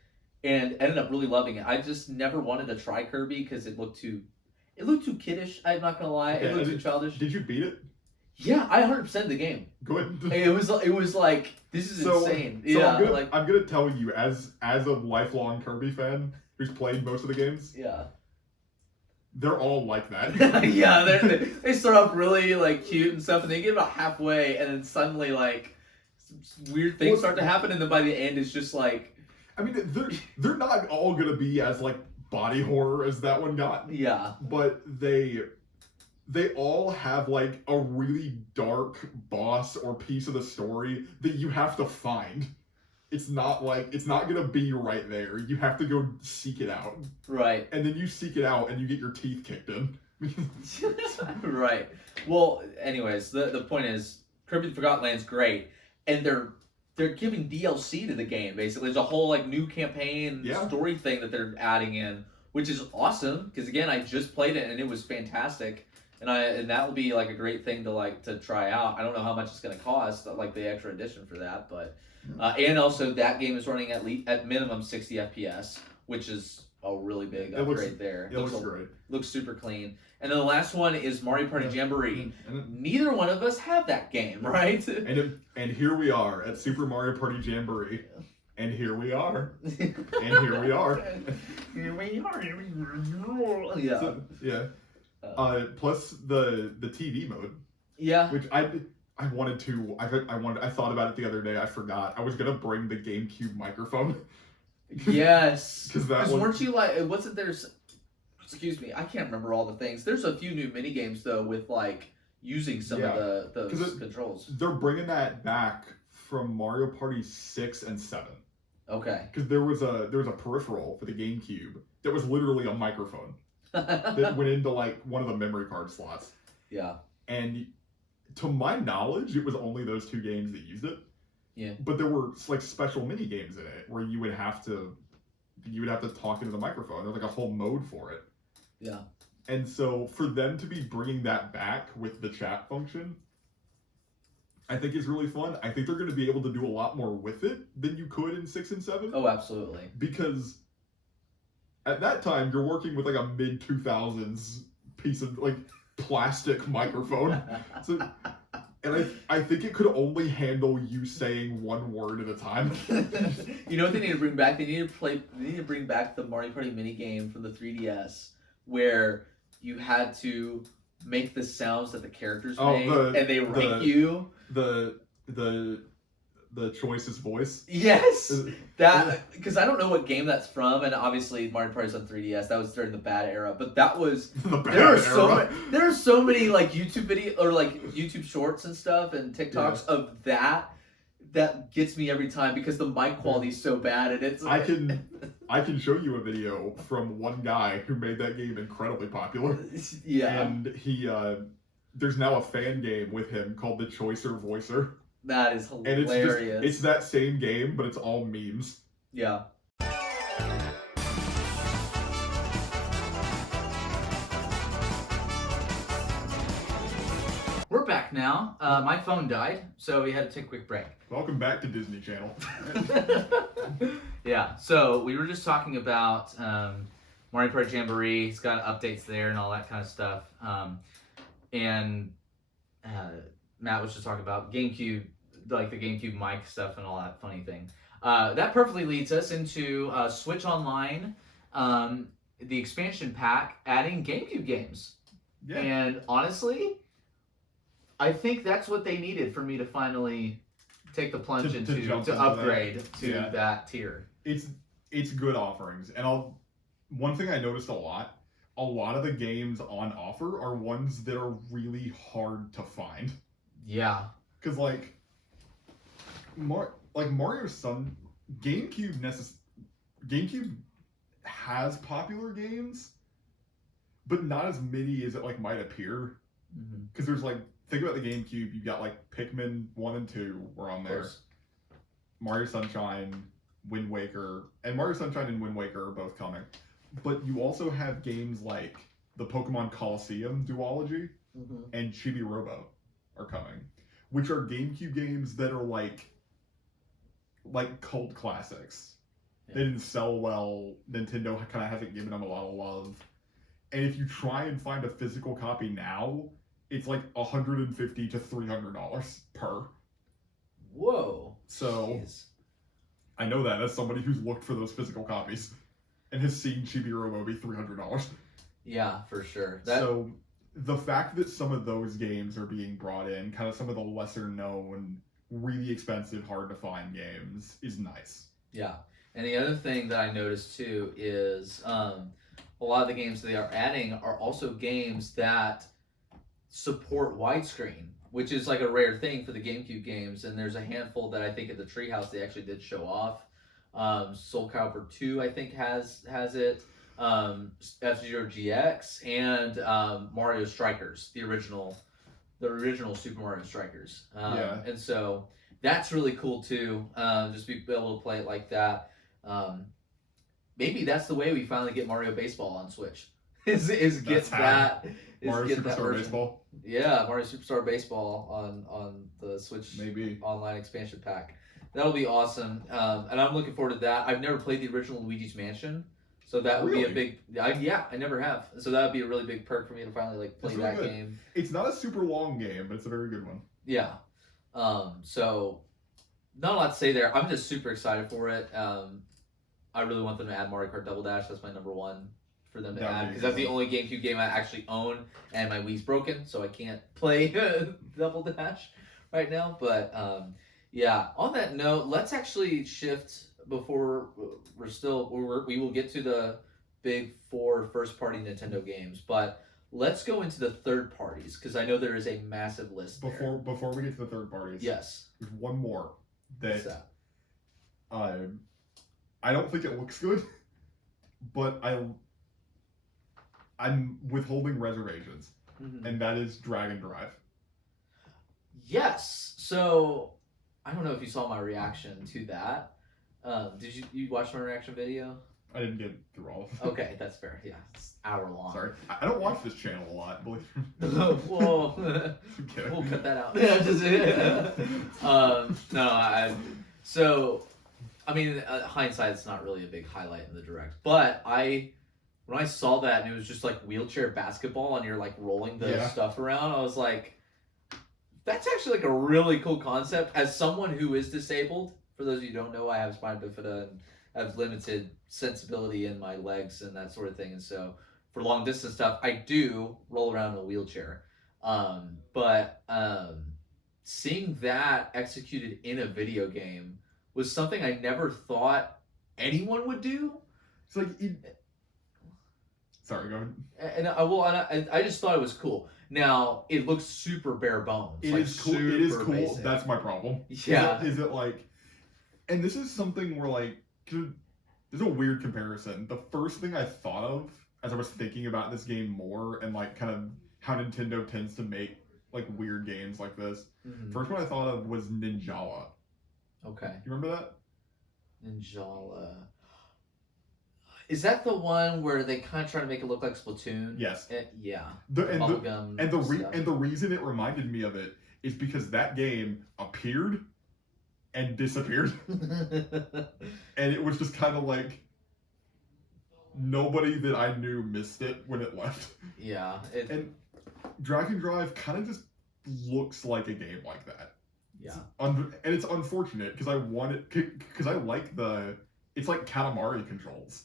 And ended up really loving it. I just never wanted to try Kirby because it looked too kiddish. I'm not gonna lie, it looked too childish. Did you beat it? Yeah, I 100%ed the game. Good. It was like this is insane. So Yeah, I'm gonna tell you as a lifelong Kirby fan who's played most of the games. Yeah. They're all like that. Yeah, they start off really like cute and stuff, and they get about halfway, and then suddenly like weird things start to happen, and then by the end it's just like. I mean, they're not all gonna be as like body horror as that one got. Yeah. But they all have like a really dark boss or piece of the story that you have to find. It's not gonna be right there. You have to go seek it out. Right. And then you seek it out and you get your teeth kicked in. Right. Well, anyways, the point is Kirby the Forgotten Land's great, and they're giving DLC to the game, basically. There's a whole like new campaign story thing that they're adding in, which is awesome. Because again, I just played it and it was fantastic, and that will be like a great thing to try out. I don't know how much it's going to cost, like the extra edition for that, but and also that game is running at minimum 60 FPS, which is a really big upgrade there. It looks great. Looks super clean. And then the last one is Mario Party Jamboree. Neither one of us have that game, right? And here we are at Super Mario Party Jamboree. And here we are. And here we are. Here we are. Yeah. So, yeah. Plus the TV mode. Yeah. Which I thought about it the other day. I forgot. I was gonna bring the GameCube microphone. Yes. Because weren't you like? Wasn't there's? Excuse me, I can't remember all the things. There's a few new mini games though with like using some of those controls. They're bringing that back from Mario Party 6 and 7. Okay. Because there was a peripheral for the GameCube that was literally a microphone. that went into like one of the memory card slots. Yeah. And to my knowledge, it was only those 2 games that used it. Yeah. But there were like special mini games in it where you would have to talk into the microphone. There's like a whole mode for it. Yeah. And so for them to be bringing that back with the chat function, I think is really fun. I think they're going to be able to do a lot more with it than you could in 6 and 7. Oh, absolutely. Because at that time, you're working with like a mid-2000s piece of like plastic microphone. So, and I think it could only handle you saying one word at a time. You know what they need to bring back? They need to bring back the Mario Party mini game from the 3DS, where you had to make the sounds that the characters make, and they rank you. The choice's voice. Yes, that, because I don't know what game that's from, and obviously Mario Party's on 3DS. That was during the bad era, but that was there are so many like YouTube video or like YouTube shorts and stuff and TikToks of that gets me every time because the mic quality is so bad, and it's I can show you a video from one guy who made that game incredibly popular. Yeah, and he there's now a fan game with him called the Choicer Voicer. That is hilarious. And it's that same game, but it's all memes. Yeah. We're back now. My phone died, so we had to take a quick break. Welcome back to Disney Channel. Yeah, so we were just talking about Mario Party Jamboree. It's got updates there and all that kind of stuff. And Matt was just talking about GameCube, like the GameCube mic stuff and all that funny thing. That perfectly leads us into Switch Online, the expansion pack, adding GameCube games. Yeah. And honestly, I think that's what they needed for me to finally take the plunge to upgrade to that tier. It's good offerings, and one thing I noticed a lot of the games on offer are ones that are really hard to find. Yeah, because Mario Sun, GameCube has popular games, but not as many as it like might appear. Because there's like, think about the GameCube, you got like Pikmin 1 and 2 were on there. Mario Sunshine, Wind Waker, and Mario Sunshine and Wind Waker are both coming. But you also have games like the Pokemon Colosseum duology and Chibi Robo are coming, which are GameCube games that are like cult classics. Yeah. They didn't sell well. Nintendo kind of hasn't given them a lot of love. And if you try and find a physical copy now, it's like $150 to $300 per. Whoa. So, jeez. I know that as somebody who's looked for those physical copies and has seen Chibi Robo be $300. Yeah, for sure. So, the fact that some of those games are being brought in, kind of some of the lesser known, really expensive, hard to find games, is nice. Yeah. And the other thing that I noticed too is a lot of the games they are adding are also games that support widescreen, which is like a rare thing for the GameCube games. And there's a handful that I think at the Treehouse they actually did show off. Soul Calibur 2 I think has it. F-Zero GX and Mario Strikers, the original Super Mario Strikers. And so that's really cool too. Just be able to play it like that. Maybe that's the way we finally get Mario Baseball on Switch. Is get that Mario Superstar Baseball. Yeah, Mario Superstar Baseball on the Switch maybe online expansion pack. That'll be awesome. And I'm looking forward to that. I've never played the original Luigi's Mansion. So that would be a big, I never have. So that would be a really big perk for me to finally like play that game. It's not a super long game, but it's a very good one. Yeah. So not a lot to say there. I'm just super excited for it. I really want them to add Mario Kart Double Dash. That's my number one for them to add, because that's the only GameCube game I actually own, and my Wii's broken, so I can't play Double Dash right now. But yeah. On that note, let's actually shift. Before we will get to the big 4 first-party Nintendo games, but let's go into the third parties, because I know there is a massive list before we get to the third parties. Yes, there's one more that I don't think it looks good, but I'm withholding reservations, and that is Dragon Drive. Yes. So I don't know if you saw my reaction to that. Did you watch my reaction video? I didn't get through all of it. Okay, that's fair. Yeah, it's hour long. Sorry, I don't watch this channel a lot. Believe me. Whoa. We'll cut that out. So, I mean, hindsight's not really a big highlight in the direct, but when I saw that and it was just like wheelchair basketball and you're like rolling the stuff around, I was like, that's actually like a really cool concept. As someone who is disabled, for those of you who don't know, I have spina bifida and I have limited sensibility in my legs and that sort of thing. And so for long distance stuff, I do roll around in a wheelchair. But seeing that executed in a video game was something I never thought anyone would do. It's like, sorry, go ahead. And I just thought it was cool. Now it looks super bare bones. It like is cool. It is cool. Basic. That's my problem. Yeah. Is it like, and this is something where like, there's a weird comparison. The first thing I thought of as I was thinking about this game more and like kind of how Nintendo tends to make like weird games like this. First one I thought of was Ninjala. Okay. You remember that? Ninjala. Is that the one where they kind of try to make it look like Splatoon? Yes. Yeah. And the reason it reminded me of it is because that game appeared and disappeared. And it was just kind of like nobody that I knew missed it when it left. Yeah. And Dragon Drive kind of just looks like a game like that. Yeah. And it's unfortunate because I want it because I like it's like Katamari controls.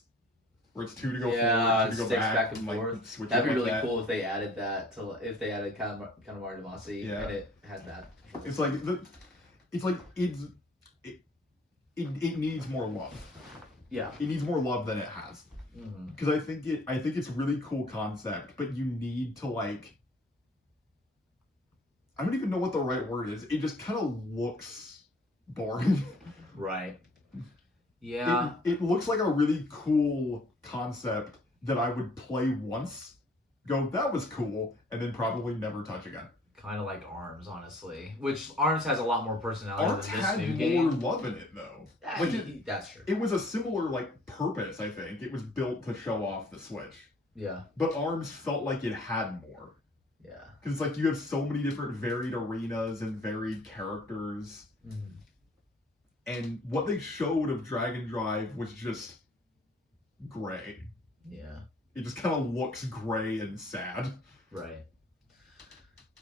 Where it's 2 to go forward, 2 to go back and forth. Like, that'd be like really cool if they added that if they added Katamari Damacy and it had that. It's like it needs more love. Yeah. It needs more love than it has. Because I think it's really cool concept, but you need to like. I don't even know what the right word is. It just kind of looks boring. Right. Yeah. It looks like a really cool concept that I would play once, go, that was cool, and then probably never touch again. Kind of like ARMS, honestly. Which ARMS has a lot more personality ARMS than this had new game. more love in it, though. Like that's true. It was a similar like purpose, I think. It was built to show off the Switch. Yeah. But ARMS felt like it had more. Yeah. Because it's like you have so many different varied arenas and varied characters. And what they showed of Dragon Drive was just gray. Yeah. It just kind of looks gray and sad. Right.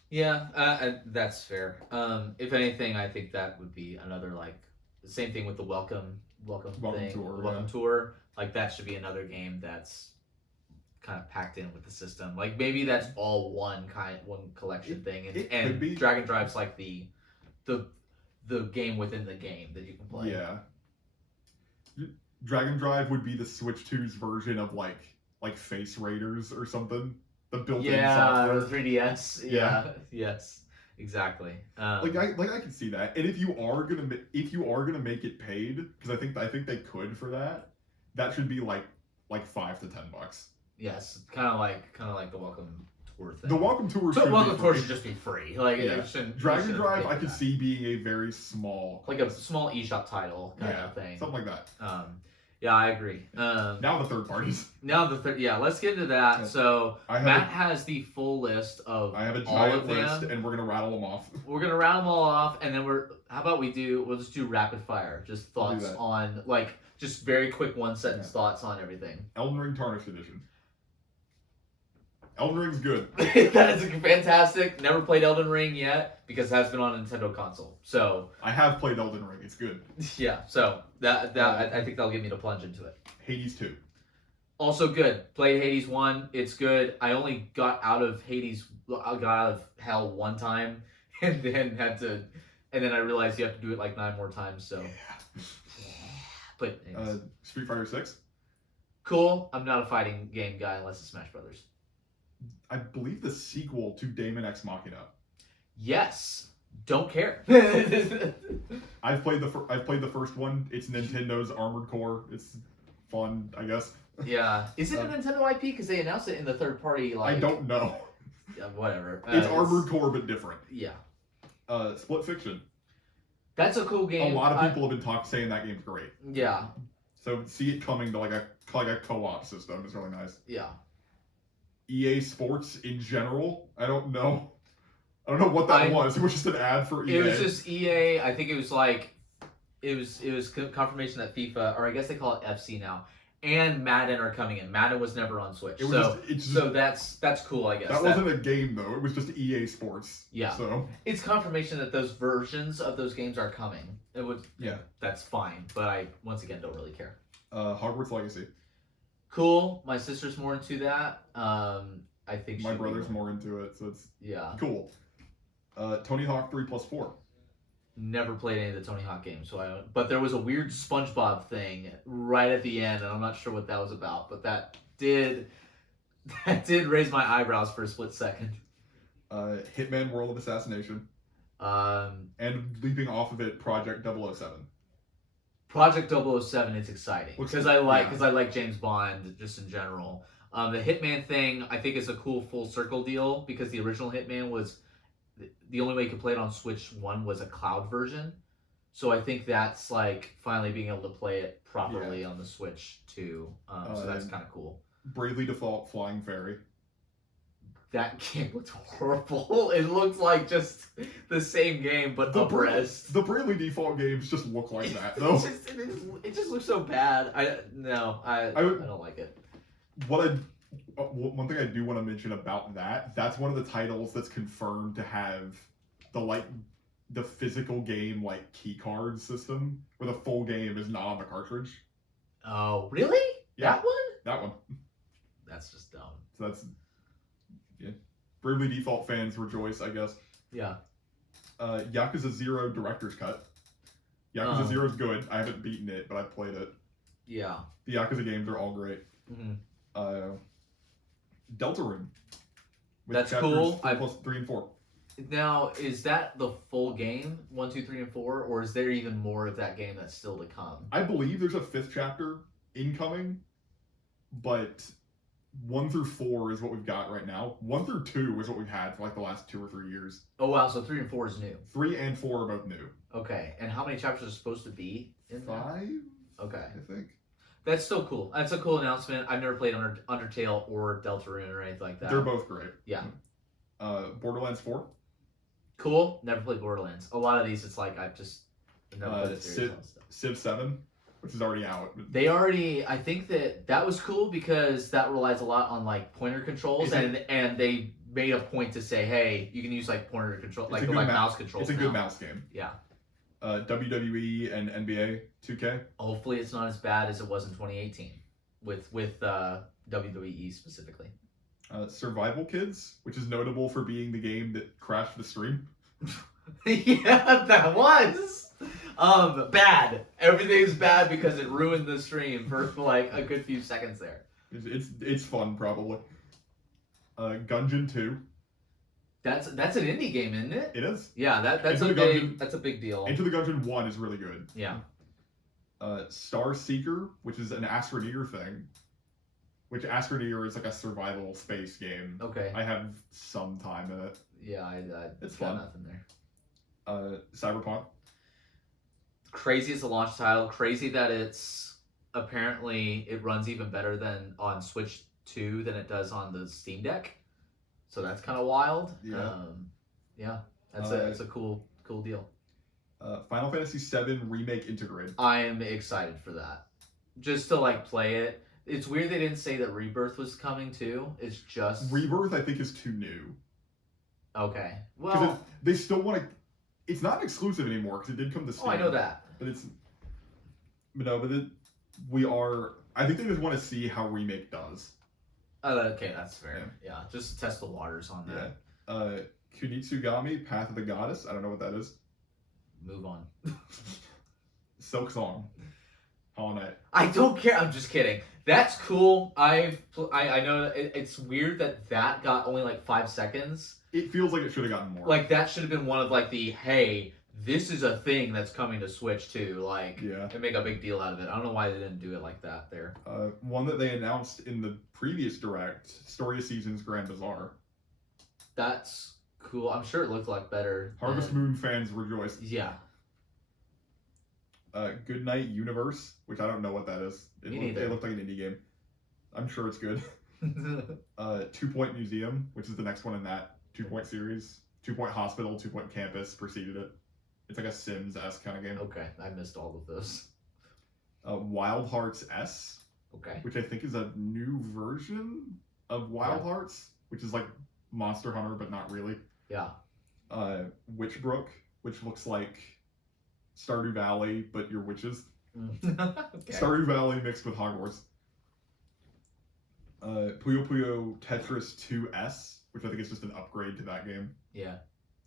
Yeah, that's fair. If anything, I think that would be another like the same thing with the welcome thing, tour, welcome tour. Like that should be another game that's kind of packed in with the system. Like maybe that's all one collection thing, and could be. Dragon Drive's like the game within the game that you can play. Yeah. Dragon Drive would be the Switch 2's version of like Face Raiders or something. The built-in software. Or 3DS. Yeah. Yes. Exactly. I can see that. And if you are gonna make it paid, because I think they could for that, that should be like $5 to $10. Yes, kind of like the welcome tour thing. The welcome tour should just be free. Like Dragon Drive, I could see being a very small, like a small eShop title kind of thing, something like that. Yeah, I agree. Now the third parties. Let's get into that. Yeah. So Matt has the full list of I have a all giant of them. list, and we're gonna rattle them off. We're gonna rattle them all off, and then how about we'll just do rapid fire, just thoughts on just very quick 1 sentence thoughts on everything. Elden Ring Tarnished Edition. Elden Ring's good. That is fantastic. Never played Elden Ring yet because it has been on a Nintendo console. So I have played Elden Ring. It's good. Yeah. So that I think that'll get me to plunge into it. Hades 2. Also good. Played Hades 1. It's good. I only got out of hell one time, and then I realized you have to do it like 9 more times. So. Yeah. But Street Fighter 6. Cool. I'm not a fighting game guy unless it's Smash Brothers. I believe the sequel to Daemon X Machina. Yes. Don't care. I've played the first one. It's Nintendo's Armored Core. It's fun, I guess. Yeah. Is it a Nintendo IP? Because they announced it in the third party. Like I don't know. Yeah, whatever. It's Armored Core, but different. Yeah. Split Fiction. That's a cool game. A lot of people have been saying that game's great. Yeah. So see it coming to like a co-op system is really nice. Yeah. EA Sports in general, I don't know what that was. It was just an ad for EA. It was just EA. I think it was like it was confirmation that FIFA, or I guess they call it FC now, and Madden are coming in. Madden was never on Switch, so that's cool. I guess that wasn't a game though. It was just EA Sports. Yeah. So it's confirmation that those versions of those games are coming. It would. Yeah. That's fine, but I once again don't really care. Hogwarts Legacy. Cool. My sister's more into that. I think my brother's more into it, so it's cool. Tony Hawk 3+4. Never played any of the Tony Hawk games, so I don't. But there was a weird SpongeBob thing right at the end, and I'm not sure what that was about. But that did raise my eyebrows for a split second. Hitman: World of Assassination. And leaping off of it, Project 007. Project 007 is exciting because I like James Bond just in general. The Hitman thing I think is a cool full circle deal because the original Hitman was the only way you could play it on Switch 1 was a cloud version. So I think that's like finally being able to play it properly on the Switch 2. So that's kind of cool. Bravely Default Flying Fairy. That game looked horrible. It looked like just the same game, but up-res. The Bravely Default games just look like that, though. It just looks so bad. I don't like it. One thing I do want to mention about that's one of the titles that's confirmed to have the physical game like key card system, where the full game is not on the cartridge. Oh, really? Yeah. That one? That one. That's just dumb. So that's Bravely Default fans rejoice, I guess. Yeah. Yakuza 0 Director's Cut. Yakuza 0 is good. I haven't beaten it, but I've played it. Yeah. The Yakuza games are all great. Mm-hmm. Deltarune. That's cool. 3 and 4. Now, is that the full game, 1, 2, 3, and 4, or is there even more of that game that's still to come? I believe there's a 5th chapter incoming, but 1 through 4 is what we've got right now. 1 through 2 is what we've had for like the last 2 or 3 years. Oh wow, so 3 and 4 is new. 3 and 4 are both new. Okay, and how many chapters are supposed to be in 5? Okay. I think. That's still cool. That's a cool announcement. I've never played Undertale or Deltarune or anything like that. They're both great. Yeah. Borderlands 4. Cool. Never played Borderlands. A lot of these, it's like I've just never played a series on stuff. Civ 7, which is already out. I think that was cool because that relies a lot on like pointer controls, and they made a point to say, hey, you can use like pointer control, like mouse controls. It's a good mouse game. Yeah. WWE and NBA 2K. Hopefully, it's not as bad as it was in 2018 with WWE specifically. Survival Kids, which is notable for being the game that crashed the stream. Yeah, that was bad. Everything's bad because it ruined the stream for like a good few seconds there. It's fun, probably. Gungeon 2. That's an indie game, isn't it? It is. Yeah, that's a big deal. Into the Gungeon 1 is really good. Yeah. Star Seeker, which is an Astroneer thing. Which Astroneer is like a survival space game. Okay. I have some time in it. Yeah, it's fun. Nothing there. Cyberpunk. Crazy as a launch title. Crazy that apparently it runs even better than on Switch 2 than it does on the Steam Deck. So that's kind of wild. Yeah. That's a cool deal. Final Fantasy VII Remake Intergrade. I am excited for that. Just to like play it. It's weird they didn't say that Rebirth was coming too. It's just Rebirth. I think is too new. Okay. Well, they still want to. It's not exclusive anymore because it did come to Steam. Oh, I know that. But we are. I think they just want to see how Remake does. Okay, that's fair. Yeah, just test the waters on that. Yeah. Kunitsugami, Path of the Goddess. I don't know what that is. Move on. Silk Song. Hollow Knight. I don't care. I'm just kidding. That's cool. I know it's weird that got only like 5 seconds. It feels like it should have gotten more. Like that should have been one of like the hey, this is a thing that's coming to Switch too. Like, Yeah. and make a big deal out of it. I don't know why they didn't do it like that there. One that they announced in the previous direct, Story of Seasons Grand Bazaar. That's cool. I'm sure it looked like better. Harvest Moon fans rejoice. Yeah. Goodnight Universe, which I don't know what that is. It neither. looked like an indie game. I'm sure it's good. 2 Point Museum, which is the next one in that 2 Point series. 2 Point Hospital, 2 Point Campus preceded it. It's like a Sims-esque kind of game. Okay, I missed all of those. Wild Hearts S, Okay. which I think is a new version of Wild Hearts, which is like Monster Hunter, but not really. Yeah. Witchbrook, which looks like Stardew Valley, but you're witches. Okay. Stardew Valley mixed with Hogwarts. Puyo Puyo Tetris 2S, which I think is just an upgrade to that game. Yeah.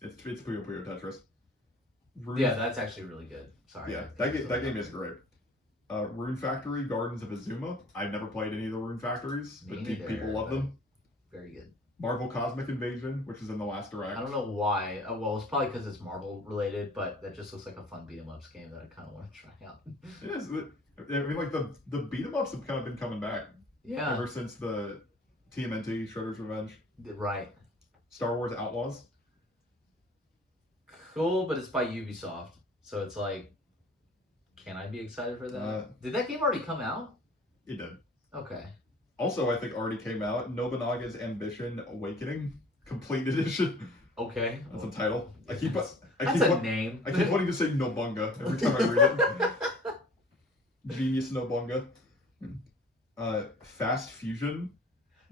It's Puyo Puyo Tetris. Yeah, that's actually really good. Sorry. Yeah, that game is great. Rune Factory, Gardens of Azuma. I've never played any of the Rune Factories, but people love them. Very good. Marvel Cosmic Invasion, which is in the last direct. I don't know why. Well, it's probably because it's Marvel related, but that just looks like a fun beat 'em ups game that I kind of want to try out. It is. I mean, like the beat 'em ups have kind of been coming back. Yeah. Ever since the TMNT, Shredder's Revenge. Right. Star Wars Outlaws. Cool, but it's by Ubisoft, so it's like, can I be excited for that? Did that game already come out? It did. Okay. Also, I think already came out, Nobunaga's Ambition Awakening Complete Edition. Okay. That's a title. That's a name. I keep wanting to say Nobunga every time I read it. Genius Nobunga. Fast Fusion,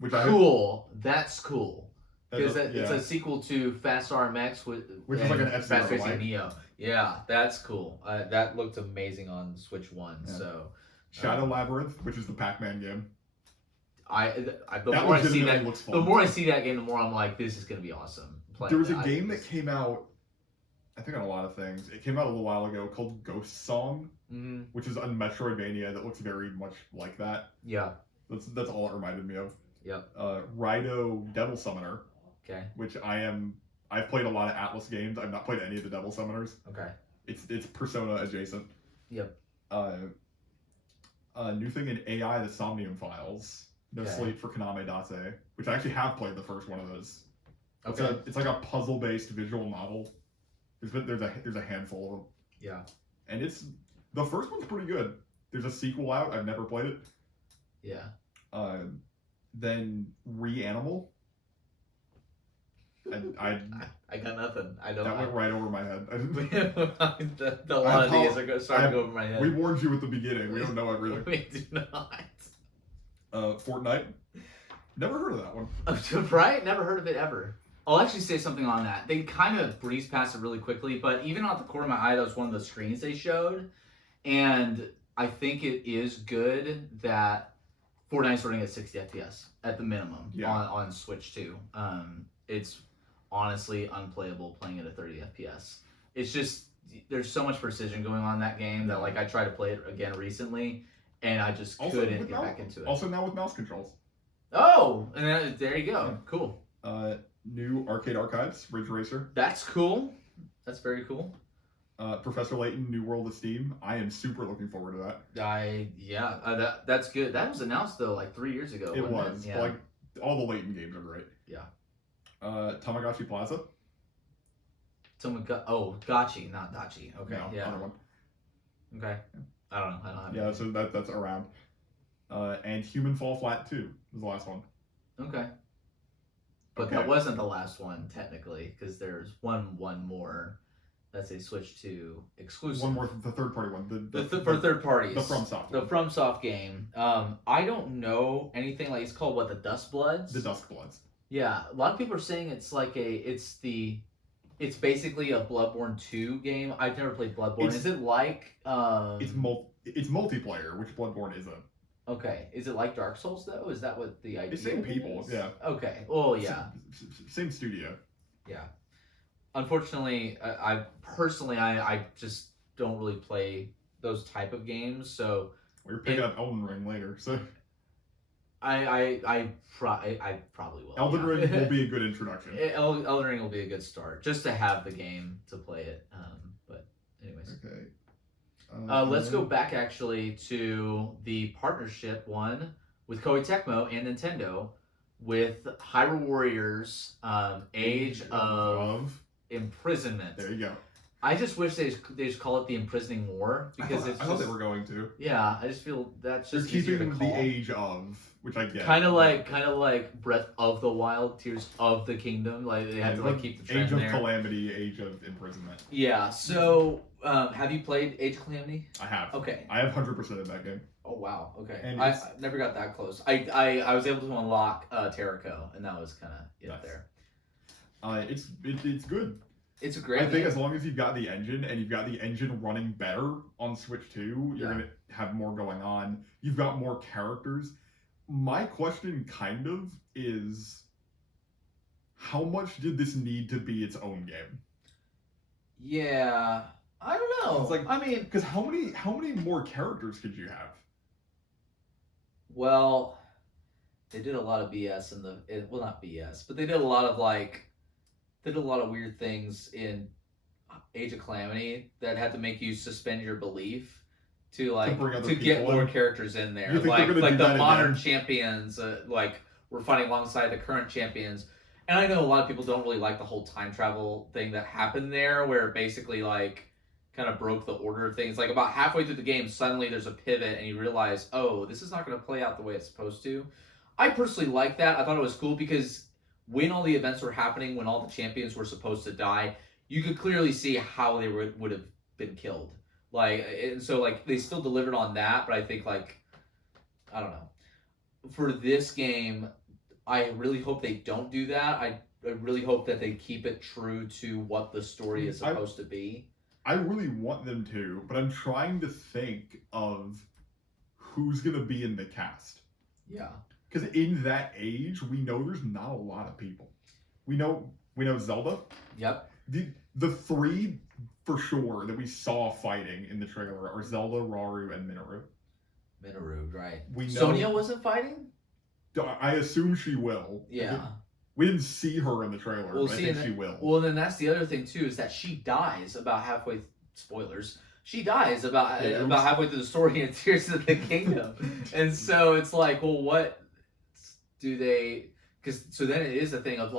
which cool. That's cool. Because yeah. it's a sequel to Fast RMX, which is like an Fast F-Zero Racing like. Neo. Yeah, that's cool. That looked amazing on Switch 1. Yeah. So Shadow Labyrinth, which is the Pac-Man game. The more I see that, looks fun. the more I see that game, the more I'm like, this is gonna be awesome. There was a game that came out, I think on a lot of things. It came out a little while ago called Ghost Song, which is on Metroidvania that looks very much like that. Yeah. That's all it reminded me of. Yep. Raido Devil Summoner. Okay. Which I've played a lot of Atlas games. I've not played any of the Devil Summoners. Okay. It's Persona adjacent. Yep. New thing in AI, the Somnium Files. No Sleep for Kaname Date, which I actually have played the first one of those. Okay. It's like a puzzle-based visual novel. There's a handful of them. Yeah. And the first one's pretty good. There's a sequel out. I've never played it. Yeah. Then Reanimal. I got nothing. I don't. That went right over my head. A lot of these are starting to go over my head. We warned you at the beginning. We don't know everything. We do not. Fortnite. Never heard of that one. Right? Never heard of it ever. I'll actually say something on that. They kind of breezed past it really quickly, but even out the corner of my eye, that was one of the screens they showed. And I think it is good that Fortnite's running at 60 FPS at the minimum on Switch 2. It's honestly unplayable playing it at 30 FPS. It's just, there's so much precision going on in that game that like I tried to play it again recently and I just couldn't get back into it. Also now with mouse controls. Oh, and there you go. Yeah. Cool. New Arcade Archives, Ridge Racer. That's cool. That's very cool. Professor Layton, New World of Steam. I am super looking forward to that. That's good. That was announced though like 3 years ago. It was. Yeah. But, like all the Layton games are great. Yeah. Tamagotchi Plaza. Gotchi, not Dachi. Okay. No, yeah. Other one. Okay. I don't know. I don't have. Yeah, so that's around. And Human Fall Flat 2 was the last one. Okay. But that wasn't the last one technically, because there's one more. That's a Switch 2 exclusive. One more, the third party one. For third parties. The FromSoft. The FromSoft game. I don't know anything like. It's called what? The Dust Bloods. The Dusk Bloods. Yeah, a lot of people are saying it's like it's basically a Bloodborne 2 game. I've never played Bloodborne. Is it like It's multiplayer, which Bloodborne isn't. Okay. Is it like Dark Souls though? Is that what the idea is? It's same people, yeah. Okay. Well, yeah. Same studio. Yeah. Unfortunately, I just don't really play those type of games, so You're picking up Elden Ring later, so I probably will. Elden Ring will be a good introduction. Elden Ring will be a good start, just to have the game to play it. But Okay. Let's go back actually to the partnership one with Koei Tecmo and Nintendo with Hyrule Warriors Age of Imprisonment. There you go. I just wish they just call it the Imprisoning War because I thought they were going to. Yeah, I just feel that's just They're easier to keeping call. the Age of, which I get. Kind of like Breath of the Wild, Tears of the Kingdom. Like they had to like keep the trend Age of there. Calamity, Age of Imprisonment. Yeah. So, have you played Age of Calamity? I have. Okay. I have 100% of that game. Oh wow. Okay. And I never got that close. I was able to unlock Terrico, and that was kind of Nice. there. It's good. It's a great. I think as long as you've got the engine and you've got the engine running better on Switch 2, you're gonna have more going on. You've got more characters. My question kind of is, how much did this need to be its own game? Yeah, I don't know. It's like, I mean, because how many more characters could you have? well, they did a lot of BS well, not BS, but they did a lot of weird things in Age of Calamity that had to make you suspend your belief to get more characters in there. Like the modern champions, we're fighting alongside the current champions. And I know a lot of people don't really like the whole time travel thing that happened there, where it basically kind of broke the order of things. Like about halfway through the game, suddenly there's a pivot and you realize, oh, this is not going to play out the way it's supposed to. I personally like that. I thought it was cool because when all the events were happening, when all the champions were supposed to die, you could clearly see how they would have been killed. And so they still delivered on that, but I think I don't know. For this game, I really hope they don't do that. I really hope that they keep it true to what the story is supposed to be. I really want them to, but I'm trying to think of who's gonna be in the cast. Yeah. Because in that age, we know there's not a lot of people. We know Zelda. Yep. The three for sure that we saw fighting in the trailer are Zelda, Rauru, and Minoru. Minoru, right? We know Sonya wasn't fighting. I assume she will. Yeah. We didn't see her in the trailer, but I think she will. Well, then that's the other thing too, is that she dies about halfway. Spoilers. She dies about halfway through the story in Tears of the Kingdom, and so it's like, well, what do they? So then it is a thing of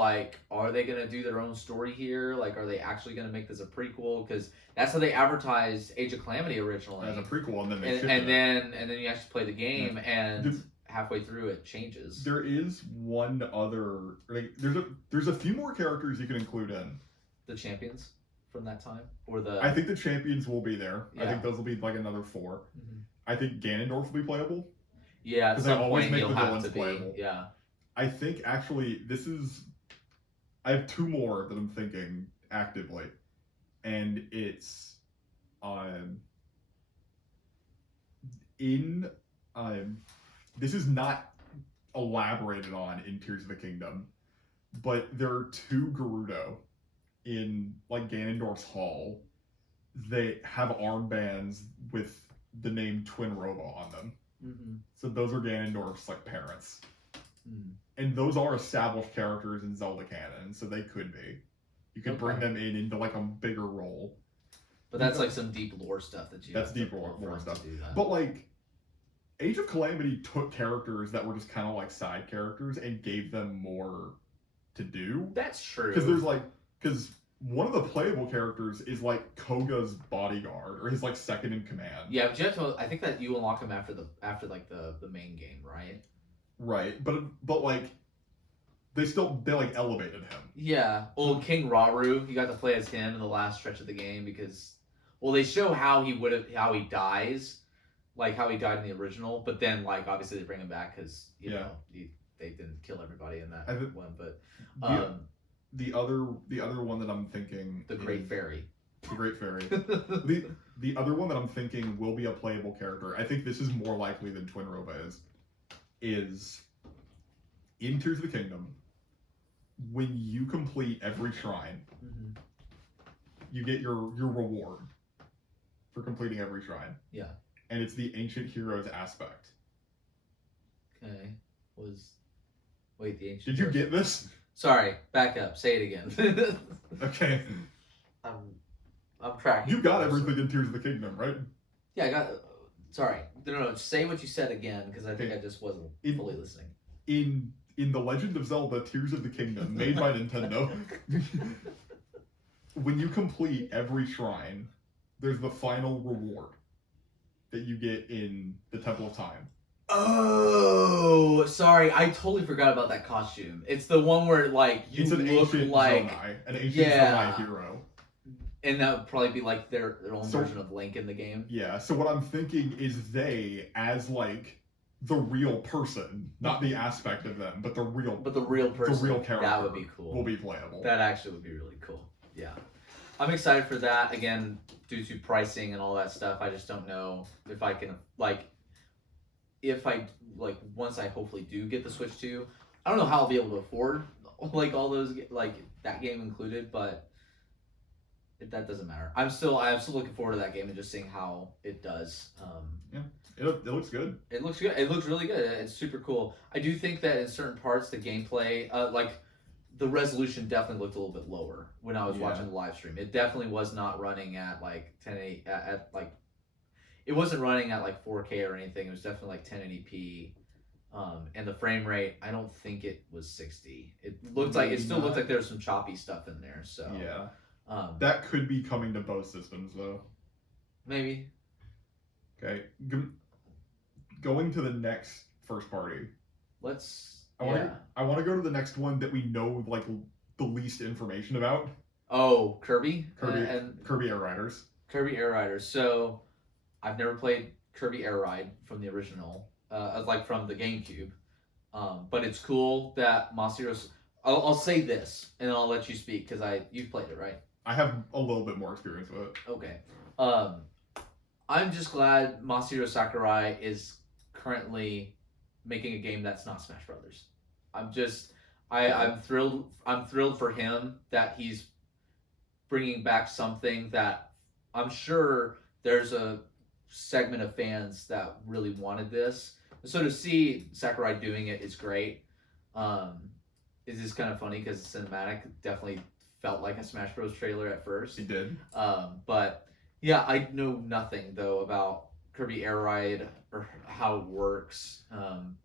are they gonna do their own story here? Are they actually gonna make this a prequel? Because that's how they advertised Age of Calamity originally as a prequel, and then then you actually play the game and. Halfway through it changes. There is one other there's a few more characters you can include in the champions from that time, I think the champions will be there. Yeah. I think those will be another 4. Mm-hmm. I think Ganondorf will be playable. Yeah, because they always make the villains playable. Yeah. I think actually I have 2 more that I'm thinking actively, and it's this is not elaborated on in Tears of the Kingdom, but there are 2 Gerudo in Ganondorf's hall. They have armbands with the name Twinrova on them. Mm-hmm. So those are Ganondorf's parents. Mm. And those are established characters in Zelda canon, so they could be. You could bring them into a bigger role. But that's some deep lore stuff that you. That's deep lore stuff. But Age of Calamity took characters that were just kind of side characters and gave them more to do. That's true. Because one of the playable characters is Koga's bodyguard or his second in command. Yeah, but I think that you unlock him after the main game, right? Right, but they elevated him. Yeah. Well, King Rauru, you got to play as him in the last stretch of the game because they show how he dies. How he died in the original, but then obviously they bring him back because they didn't kill everybody in that one. But the other one that I'm thinking, the Great Fairy. The Great Fairy. the other one that I'm thinking will be a playable character. I think this is more likely than Twinrova is in Tears of the Kingdom. When you complete every shrine, mm-hmm. you get your reward for completing every shrine. Yeah. And it's the Ancient Heroes aspect. Okay. Wait, the Ancient Did you get this? Sorry, back up. Say it again. Okay. I'm tracking. You got everything in Tears of the Kingdom, right? Yeah, I got. Sorry, no. Say what you said again, because I think I just wasn't fully listening. In The Legend of Zelda: Tears of the Kingdom, made by Nintendo, when you complete every shrine, there's the final reward that you get in the Temple of Time. Oh, sorry, I totally forgot about that costume. It's the one where like you It's an look ancient like Zonai, an ancient Zonai hero. And that would probably be like their own version of Link in the game. Yeah, so what I'm thinking is they, as like the real person, not the aspect of them, but the real person, the real character, that would be cool. Will be playable. That actually would be really cool. Yeah, I'm excited for that. Again, due to pricing and all that stuff, I just don't know if I can once I hopefully do get the Switch 2, I don't know how I'll be able to afford like all those that game included, but that doesn't matter. I'm still looking forward to that game and just seeing how it does. Yeah, it looks good. It looks good. It looks really good. It's super cool. I do think that in certain parts, the gameplay, the resolution definitely looked a little bit lower when I was watching the live stream. It definitely was not running at like 1080 it wasn't running at like 4K or anything. It was definitely like 1080p. And the frame rate, I don't think it was 60. It looked like it still looked like there was some choppy stuff in there. So yeah. That could be coming to both systems, though. Maybe. Okay. Going to the next first party. I want to go to the next one that we know like the least information about. Oh, Kirby and Kirby Air Riders. Kirby Air Riders. So, I've never played Kirby Air Ride from the original, from the GameCube. But it's cool that Masahiro's. I'll say this, and I'll let you speak because you've played it, right? I have a little bit more experience with it. Okay. I'm just glad Masahiro Sakurai is currently making a game that's not Smash Brothers. I'm thrilled. I'm thrilled for him that he's bringing back something that I'm sure there's a segment of fans that really wanted this. So to see Sakurai doing it is great. It is kind of funny because the cinematic definitely felt like a Smash Bros. Trailer at first. It did. But yeah, I know nothing though about Kirby Air Ride or how it works.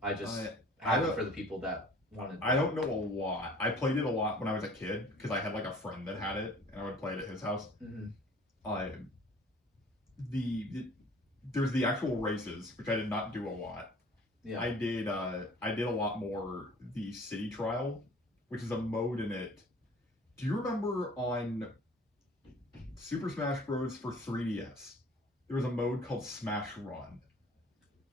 I just have it for the people that wanted. I don't know a lot. I played it a lot when I was a kid because I had like a friend that had it, and I would play it at his house. Mm-hmm. There's the actual races, which I did not do a lot. Yeah. I did a lot more the city trial, which is a mode in it. Do you remember on Super Smash Bros. For 3DS, there was a mode called Smash Run?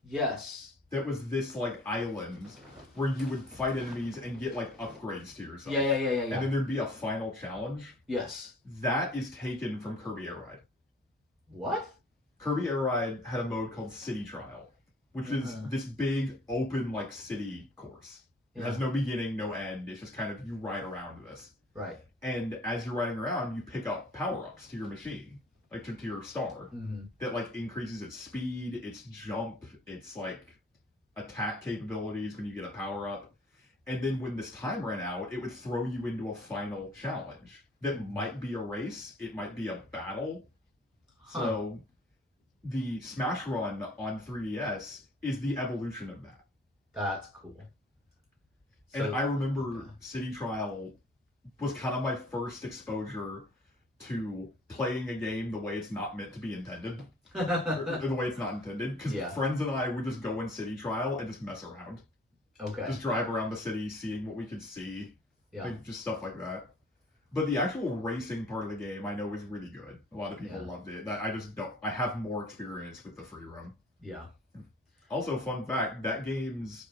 Yes. That was this like island where you would fight enemies and get like upgrades to yourself. Yeah. And then there'd be a final challenge. Yes. That is taken from Kirby Air Ride. What? Kirby Air Ride had a mode called City Trial, which is this big open like city course. It has no beginning, no end. It's just kind of you ride around this. Right. And as you're riding around, you pick up power-ups to your machine, like to your star, that like increases its speed, its jump, its like attack capabilities when you get a power-up. And then when this time ran out, it would throw you into a final challenge that might be a race, it might be a battle. So the Smash Run on 3DS is the evolution of that. That's cool. And I remember City Trial was kind of my first exposure to playing a game the way it's not meant to be intended. The way it's not intended. Because friends and I would just go in City Trial and just mess around. Okay. Just drive around the city, seeing what we could see. Yeah. Like, just stuff like that. But the actual racing part of the game I know is really good. A lot of people loved it. I just don't. I have more experience with the free roam. Yeah. Also, fun fact, that game's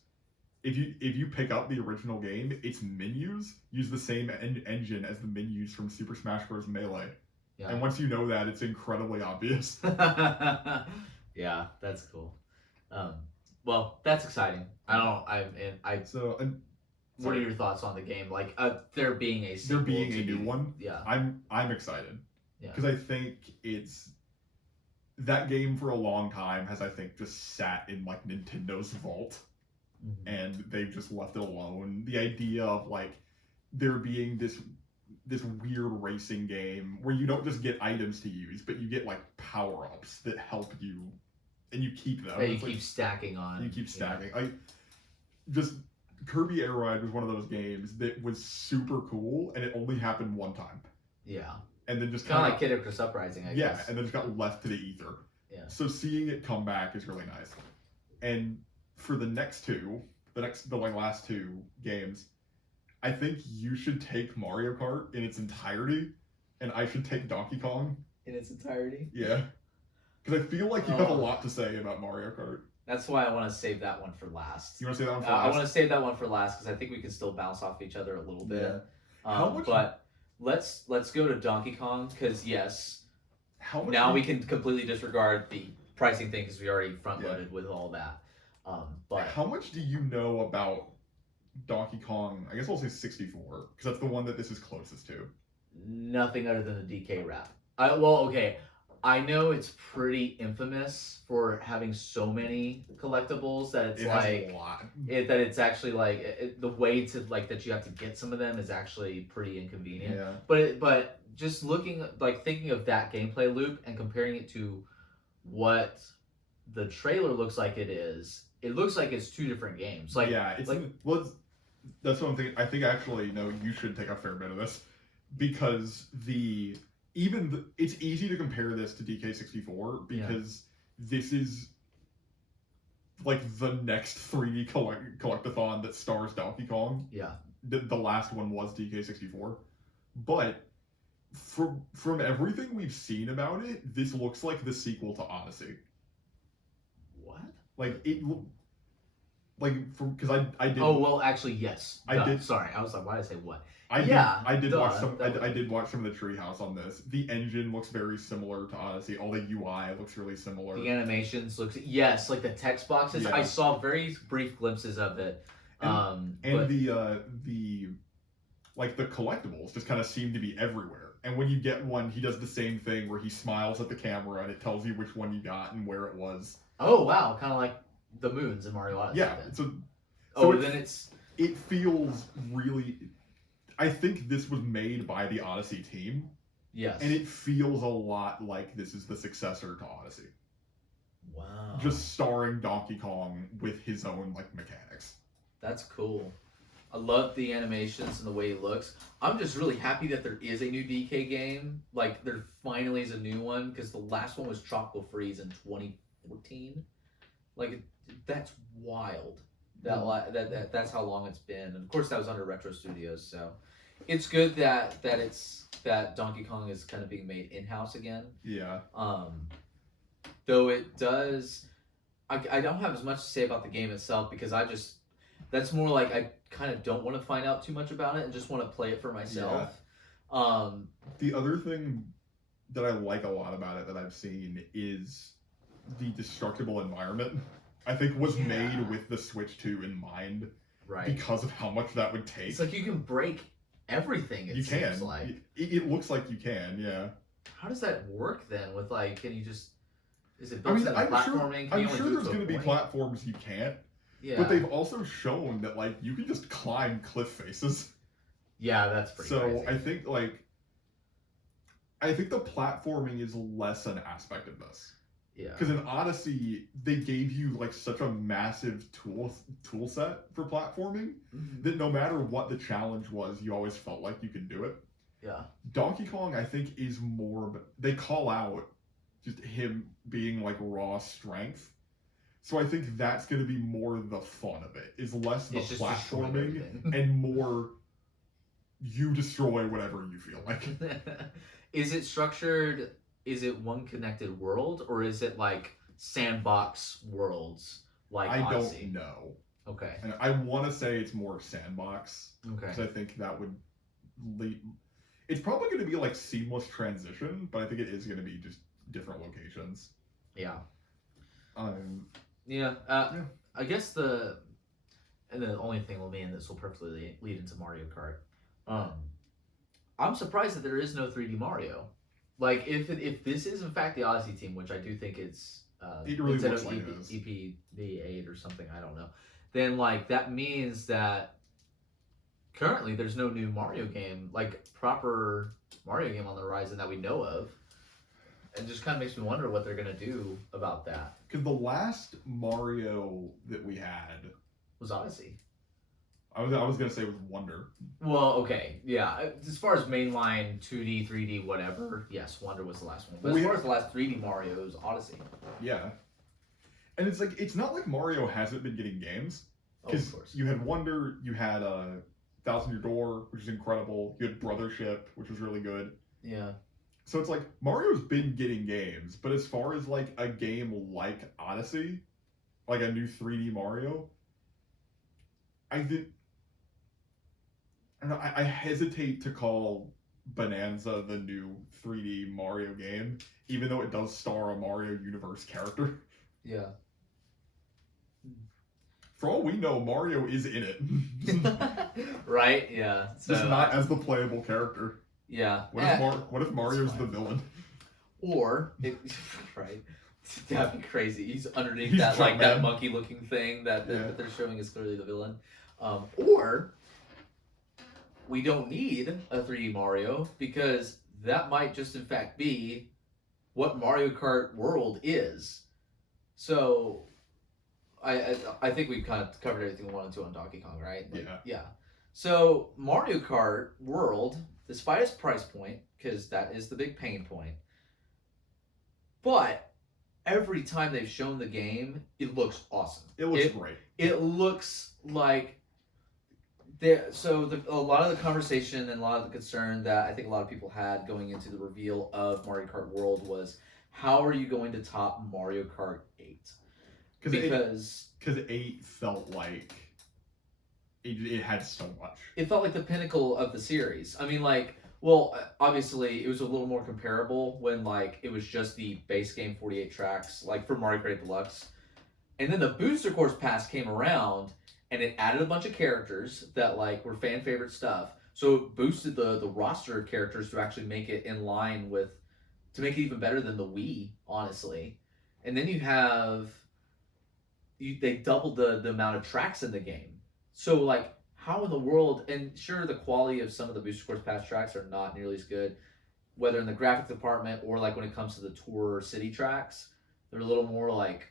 if you pick up the original game, its menus use the same engine as the menus from Super Smash Bros. Melee. Yeah. And once you know that, it's incredibly obvious. Yeah, that's cool. Well, that's exciting. What are your thoughts on the game? Like, there being a sequel, new one. Yeah, I'm excited. Yeah, because I think it's that game for a long time has just sat in like Nintendo's vault, and they've just left it alone. The idea of like there being this weird racing game where you don't just get items to use, but you get like power-ups that help you, and you keep them. Yeah, you It's keep like, stacking on. you keep stacking. Just Kirby Air Ride was one of those games that was super cool, and it only happened one time. Yeah. And then just kind of like Kid Icarus Uprising, I guess. Yeah, and then just got left to the ether. Yeah. So seeing it come back is really nice. And for the next two, the last two games, I think you should take Mario Kart in its entirety, and I should take Donkey Kong in its entirety. Yeah, because I feel like you have a lot to say about Mario Kart. That's why I want to save that one for last. You want to save that one for last? I want to save that one for last because I think we can still bounce off each other a little bit. Yeah. How much? But let's go to Donkey Kong because yes, how much? Now we can completely disregard the pricing thing because we already front loaded with all that. But how much do you know about Donkey Kong? I guess I'll say 64 because that's the one that this is closest to. Nothing other than the DK rap. Okay. I know it's pretty infamous for having so many collectibles that it's has a lot. That it's actually like the way to like that you have to get some of them is actually pretty inconvenient. Yeah. But just thinking of that gameplay loop and comparing it to what the trailer looks like it looks like it's two different games. Like yeah, it's like that's what I'm thinking. I think actually no, you should take a fair bit of this because it's easy to compare this to DK64 because this is like the next 3D collectathon that stars Donkey Kong. Yeah. The last one was DK64. But from everything we've seen about it, this looks like the sequel to Odyssey. What? Because I did. Oh well, actually yes. I did. Sorry, I was like, why did I say what? I did watch some of the treehouse on this. The engine looks very similar to Odyssey. All the UI looks really similar. The animations like the text boxes. Yeah. I saw very brief glimpses of it. And the collectibles just kind of seem to be everywhere. And when you get one, he does the same thing where he smiles at the camera and it tells you which one you got and where it was. Oh wow, kind of like the moons in Mario Odyssey. Yeah. Then it feels really. I think this was made by the Odyssey team. Yes. And it feels a lot like this is the successor to Odyssey. Wow. Just starring Donkey Kong with his own mechanics. That's cool. I love the animations and the way it looks. I'm just really happy that there is a new DK game. Like there finally is a new one because the last one was Tropical Freeze in 2014. Like that's wild. That's how long it's been. And of course that was under Retro Studios, so it's good that Donkey Kong is kind of being made in-house again. Yeah. Though it does I don't have as much to say about the game itself because that's more like I kind of don't want to find out too much about it and just want to play it for myself. Yeah. The other thing that I like a lot about it that I've seen is the destructible environment. I think was made with the Switch 2 in mind, right? Because of how much that would take. It's like you can break everything. It seems like it looks like you can, yeah. How does that work then? With can you just? Is it? I'm sure there's going to be platforms you can't. Yeah. But they've also shown that you can just climb cliff faces. Yeah, that's pretty. So crazy. I think the platforming is less an aspect of this. Yeah. Because in Odyssey, they gave you such a massive tool set for platforming that no matter what the challenge was, you always felt like you could do it. Yeah. Donkey Kong, I think, is more. They call out just him being raw strength. So I think that's going to be more the fun of it. Is less the platforming and more you destroy whatever you feel like. Is it structured? Is it one connected world or is it sandbox worlds like Odyssey? I don't know. Okay. And I want to say it's more sandbox. Okay. Because I think that would lead. It's probably going to be seamless transition, but I think it is going to be just different locations. Yeah. Yeah. I guess the only thing will be, and this will perfectly lead into Mario Kart. I'm surprised that there is no 3D Mario. If this is in fact the Odyssey team, which I do think it's it really instead looks of like it is. EPD 8 or something, I don't know, then that means that currently there's no new Mario game, like proper Mario game on the horizon that we know of. It just kind of makes me wonder what they're gonna do about that. Because the last Mario that we had, Was Odyssey. I was gonna say was Wonder. Well, okay, yeah. As far as mainline 2D, 3D, whatever, yes, Wonder was the last one. But as far as the last 3D Mario, it was Odyssey. Yeah, and it's like it's not like Mario hasn't been getting games. Oh, of course. You had Wonder, you had Thousand Year Door, which is incredible. You had Brothership, which was really good. Yeah. So it's like Mario's been getting games, but as far as like a game like Odyssey, like a new 3D Mario, I don't know. I hesitate to call Bonanza the new 3D Mario game, even though it does star a Mario Universe character. Yeah. For all we know, Mario is in it. Right? Yeah. So, Just not as the playable character. Yeah. What if Mario's the villain? Or, right? That'd be crazy. He's underneath He's that like Jumpman. that monkey-looking thing that they're showing is clearly the villain. Or we don't need a 3D Mario because that might just in fact be what Mario Kart World is. So I think we've kind of covered everything we wanted to on Donkey Kong, right? Like, yeah. So Mario Kart World, despite its price point, because that is the big pain point, but every time they've shown the game, it looks awesome. It looks great. It looks like a lot of the conversation and a lot of the concern that I think a lot of people had going into the reveal of Mario Kart World was, how are you going to top Mario Kart 8? Because 8 felt like it had so much. It felt like the pinnacle of the series. I mean, like, well, obviously it was a little more comparable when like it was just the base game 48 tracks, like for Mario Kart Deluxe, and then the Booster Course Pass came around and it added a bunch of characters that like were fan favorite stuff. So it boosted the roster of characters to actually make it in line with, to make it even better than the Wii, honestly. And then they doubled the amount of tracks in the game. So like, how in the world, and sure, the quality of some of the Booster Course Pass tracks are not nearly as good, whether in the graphic department or like when it comes to the tour city tracks, they're a little more like,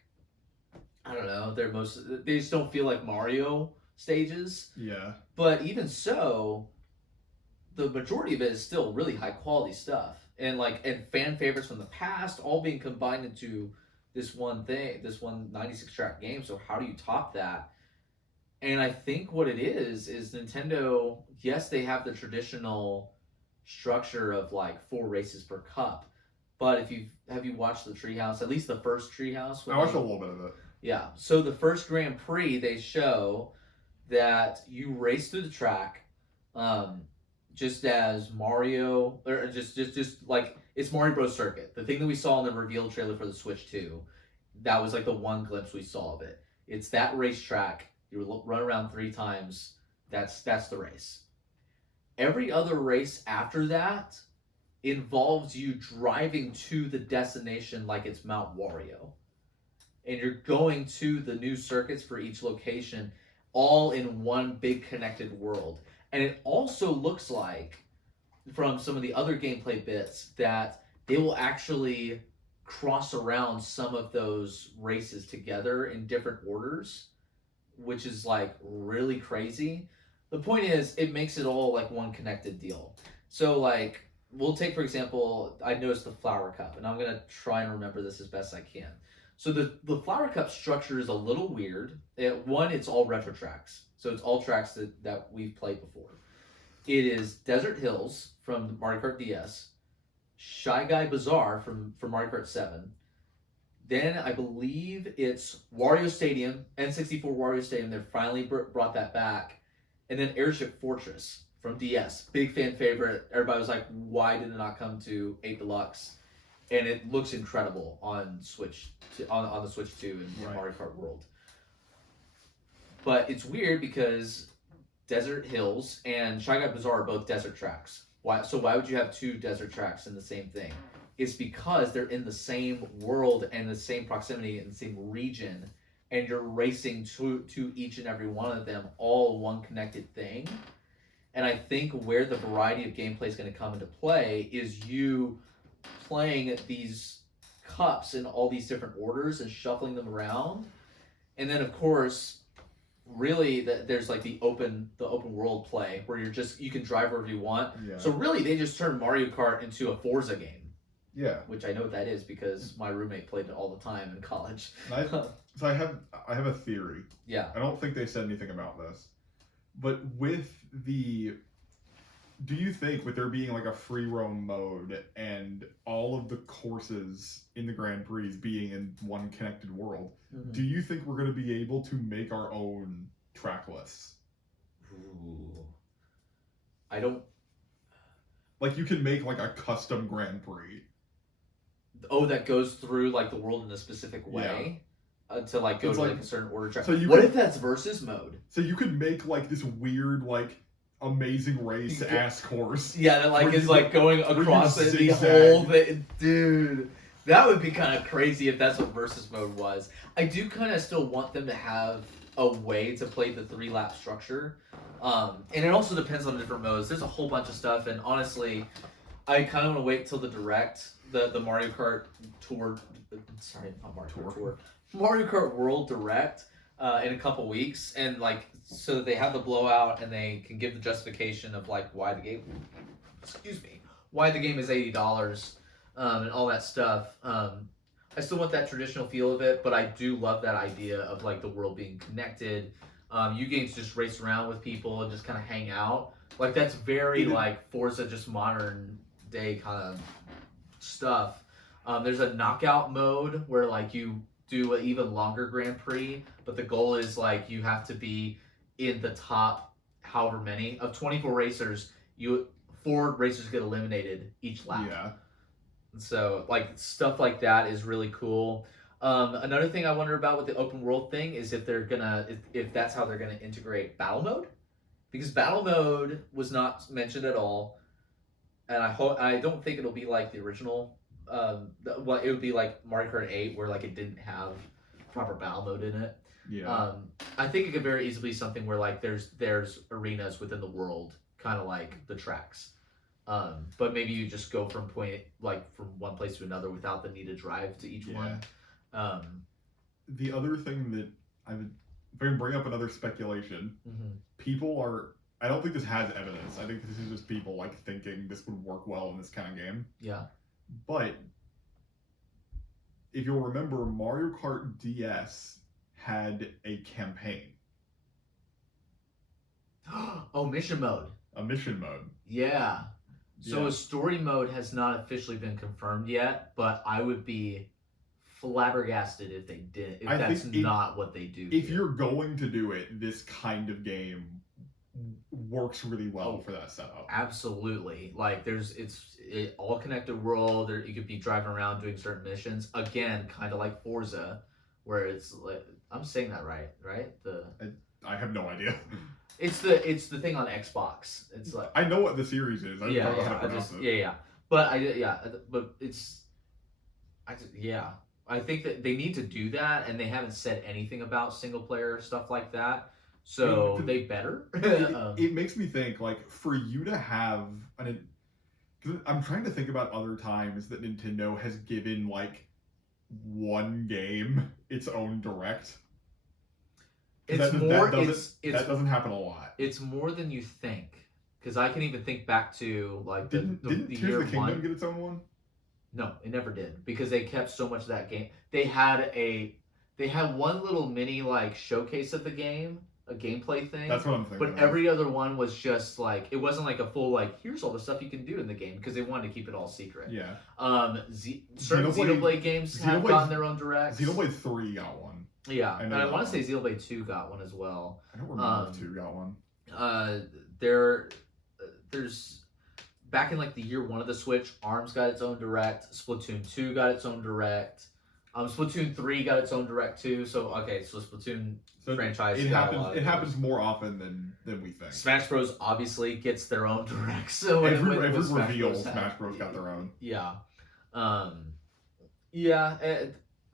I don't know, they just don't feel like Mario stages. Yeah. But even so, the majority of it is still really high quality stuff. And fan favorites from the past all being combined into this one 96 track game. So how do you top that? And I think what it is Nintendo, yes, they have the traditional structure of like 4 races per cup. But have you watched the Treehouse, at least the first Treehouse? I watched a little bit of it. Yeah. So the first Grand Prix, they show that you race through the track, just as Mario, or just like it's Mario Bros. Circuit. The thing that we saw in the reveal trailer for the Switch 2, that was like the one glimpse we saw of it. It's that racetrack. You run around 3 times. That's the race. Every other race after that involves you driving to the destination like it's Mount Wario. And you're going to the new circuits for each location, all in one big connected world. And it also looks like, from some of the other gameplay bits, that they will actually cross around some of those races together in different orders, which is like really crazy. The point is, it makes it all like one connected deal. So like, we'll take, for example, I noticed the Flower Cup, and I'm going to try and remember this as best I can. So the Flower Cup structure is a little weird. It's all retro tracks. So it's all tracks that we've played before. It is Desert Hills from Mario Kart DS, Shy Guy Bazaar from Mario Kart 7. Then I believe it's Wario Stadium, N64 Wario Stadium. They finally brought that back. And then Airship Fortress from DS. Big fan favorite. Everybody was like, why did it not come to 8 Deluxe? And it looks incredible on Switch, on the Switch 2 in Mario Kart World. But it's weird because Desert Hills and Shy Guy Bazaar are both desert tracks. Why would you have 2 desert tracks in the same thing? It's because they're in the same world and the same proximity and the same region, and you're racing to each and every one of them, all one connected thing. And I think where the variety of gameplay is going to come into play is you playing these cups in all these different orders and shuffling them around. And then of course, really there's like the open world play where you can drive wherever you want. Yeah. So really they just turned Mario Kart into a Forza game. Yeah. Which I know what that is because my roommate played it all the time in college. So I have a theory. Yeah. I don't think they said anything about this. But do you think with there being like a free roam mode and all of the courses in the Grand Prix being in one connected world, do you think we're going to be able to make our own track lists? Ooh. I don't... Like you can make like a custom Grand Prix. Oh, that goes through like the world in a specific way? To like go to like a certain order track. So what if that's versus mode? So you could make like this weird like Amazing Race ass course. Yeah, that like is like going across the whole thing. Dude, that would be kind of crazy if that's what versus mode was. I do kind of still want them to have a way to play the 3-lap structure. And it also depends on the different modes. There's a whole bunch of stuff, and honestly, I kind of want to wait till the Direct, the Mario Kart Tour. Sorry, not Mario Kart Tour. Mario Kart World Direct in a couple weeks, and like so that they have the blowout and they can give the justification of like why the game is $80 and all that stuff. I still want that traditional feel of it, but I do love that idea of like the world being connected. You games just race around with people and just kind of hang out. Like that's very like Forza, just modern day kind of stuff. There's a knockout mode where like you do an even longer Grand Prix, but the goal is like you have to be in the top however many of 24 racers. 4 racers get eliminated each lap. Yeah. So like stuff like that is really cool. Another thing I wonder about with the open world thing is if that's how they're gonna integrate battle mode, because battle mode was not mentioned at all, and I don't think it'll be like the original. It would be like Mario Kart 8 where like it didn't have proper battle mode in it. Yeah. I think it could very easily be something where like there's arenas within the world, kind of like the tracks. But maybe you just go from one place to another without the need to drive to each one. The other thing that if I can bring up another speculation, people are. I don't think this has evidence. I think this is just people like thinking this would work well in this kind of game. Yeah. But if you'll remember, Mario Kart DS had a campaign. Oh, mission mode. A mission mode. Yeah. So a story mode has not officially been confirmed yet, but I would be flabbergasted if they did. If that's not what they do. If you're going to do it, this kind of game works really well for that setup. Absolutely. Like it's all connected world. You could be driving around doing certain missions. Again, kind of like Forza, where it's like I'm saying that right? I have no idea. It's the thing on Xbox. It's like I know what the series is. I don't know how to pronounce it. But I think that they need to do that, and they haven't said anything about single player stuff like that. So they better. It makes me think, like, for you to have because I'm trying to think about other times that Nintendo has given like one game its own direct. That doesn't happen a lot. It's more than you think, because I can even think back to like didn't the Tears year of the Kingdom one. get its own one? No, it never did, because they kept so much of that game. They had one little mini like showcase of the game, a gameplay thing. That's what I'm thinking. But every other one was just like, it wasn't like a full like, here's all the stuff you can do in the game, because they wanted to keep it all secret. Yeah. Certain Xenoblade games have gotten their own directs. Xenoblade 3 got one. Yeah, and I want to say Xenoblade 2 got one as well. I don't remember if 2 got one. There's back in like the year 1 of the Switch, ARMS got its own direct. Splatoon 2 got its own direct. Splatoon 3 got its own direct too. So Splatoon franchise. It happens more often than we think. Smash Bros obviously gets their own direct. So every reveal, Smash Bros got their own. Yeah.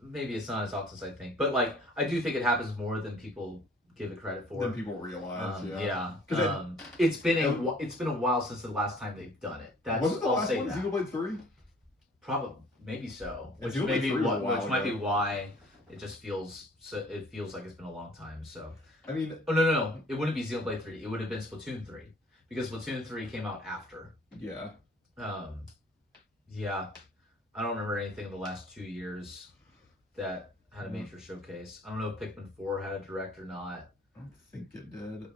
Maybe it's not as often as I think, but like I do think it happens more than people give it credit for. Then people realize, yeah. 'Cause It's been a while since the last time they've done it. That's was it the I'll last say one, that. Xenoblade 3? Probably, maybe so. And Which Xenoblade maybe 3 was a while which might be ago. why it just feels it feels like it's been a long time. So. I mean, Oh no! It wouldn't be Xenoblade 3. It would have been Splatoon 3 because Splatoon 3 came out after. yeah. Yeah. I don't remember anything in the last 2 years that had a major showcase. I don't know if Pikmin 4 had a direct or not. I don't think it did.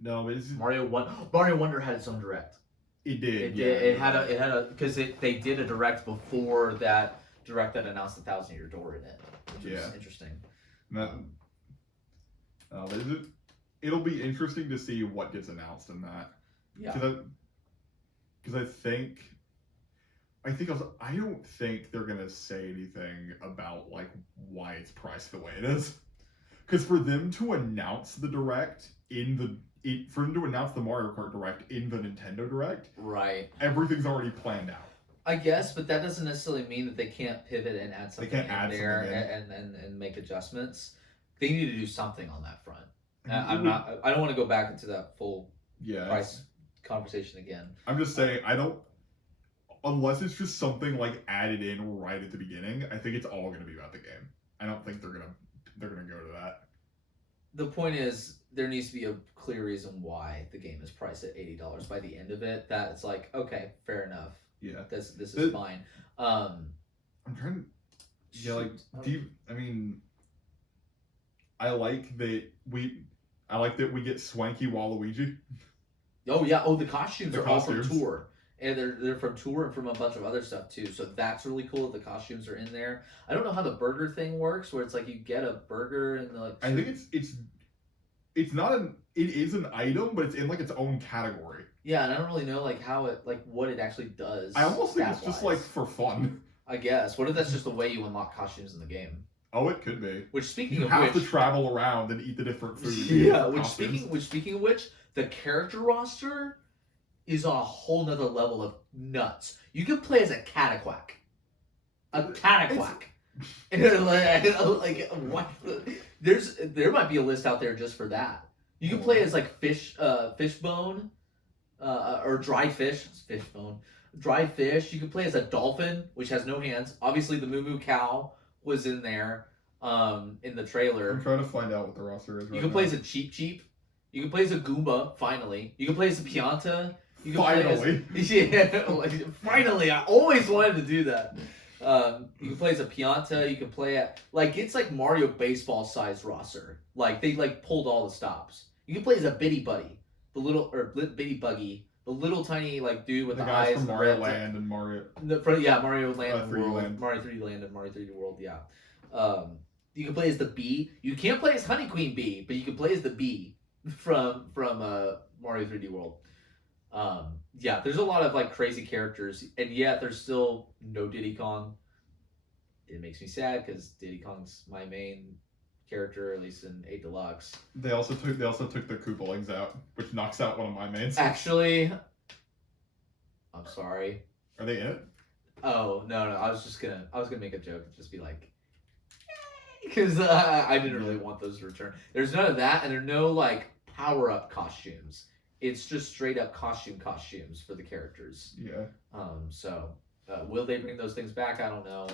No, it's Mario Wonder had its own direct. It did. It yeah, did. It had a because they did a direct before that direct that announced the 1,000-year door in it, which was interesting. It'll be interesting to see what gets announced in that. Yeah. Because I don't think they're gonna say anything about like why it's priced the way it is. Because for them to announce the direct for them to announce the Mario Kart Direct in the Nintendo Direct, right? Everything's already planned out. I guess, but that doesn't necessarily mean that they can't pivot and add something in there and make adjustments. They need to do something on that front. I don't want to go back into that full price conversation again. I'm just saying, unless it's just something like added in right at the beginning, I think it's all going to be about the game. I don't think they're gonna go to that. The point is, there needs to be a clear reason why the game is priced at $80 by the end of it. That it's like, okay, fair enough. Yeah, this is fine. I'm trying to. Yeah, like, I like that we get swanky Waluigi. Oh yeah. Oh, the costumes are all from Tour. And they're from Tour and from a bunch of other stuff too. So that's really cool that the costumes are in there. I don't know how the burger thing works, where it's like you get a burger and like. I think it's not it is an item, but it's in like its own category. Yeah, and I don't really know like how it what it actually does. I almost think it's just like for fun. I guess. What if that's just the way you unlock costumes in the game? Oh, it could be. Which speaking you of have to travel around and eat the different foods. Yeah. Speaking of which, the character roster is on a whole nother level of nuts. You can play as a Cataquack. A Cataquack. Like what? There might be a list out there just for that. You can play as like fishbone, or dry fish. Fishbone, dry fish. You can play as a dolphin, which has no hands. Obviously, the Moo Moo cow was in there, in the trailer. I'm trying to find out what the roster is. You can play as a Cheep Cheep. You can play as a Goomba. Finally, you can play as a Pianta. You can finally. Finally! I always wanted to do that. You can play as a Pianta. You can play at it's like Mario baseball size roster. Like they pulled all the stops. You can play as a Bitty Buddy, Bitty Buggy, the little tiny dude with the eyes. From Mario Land and Mario. Mario Land and 3D World, Land. Mario 3D Land and Mario 3D World. Yeah. You can play as the bee. You can't play as Honey Queen Bee, but you can play as the bee from Mario 3D World. Yeah, there's a lot of crazy characters, and yet there's still no Diddy Kong. It makes me sad because Diddy Kong's my main character, at least in 8 Deluxe. They also took the Koopalings out, which knocks out one of my mains. Actually, I'm sorry. Are they in it? Oh no! I was gonna make a joke and just be like, because I didn't really want those to return. There's none of that, and there are no power up costumes. It's just straight up costumes for the characters. Yeah. So will they bring those things back? I don't know.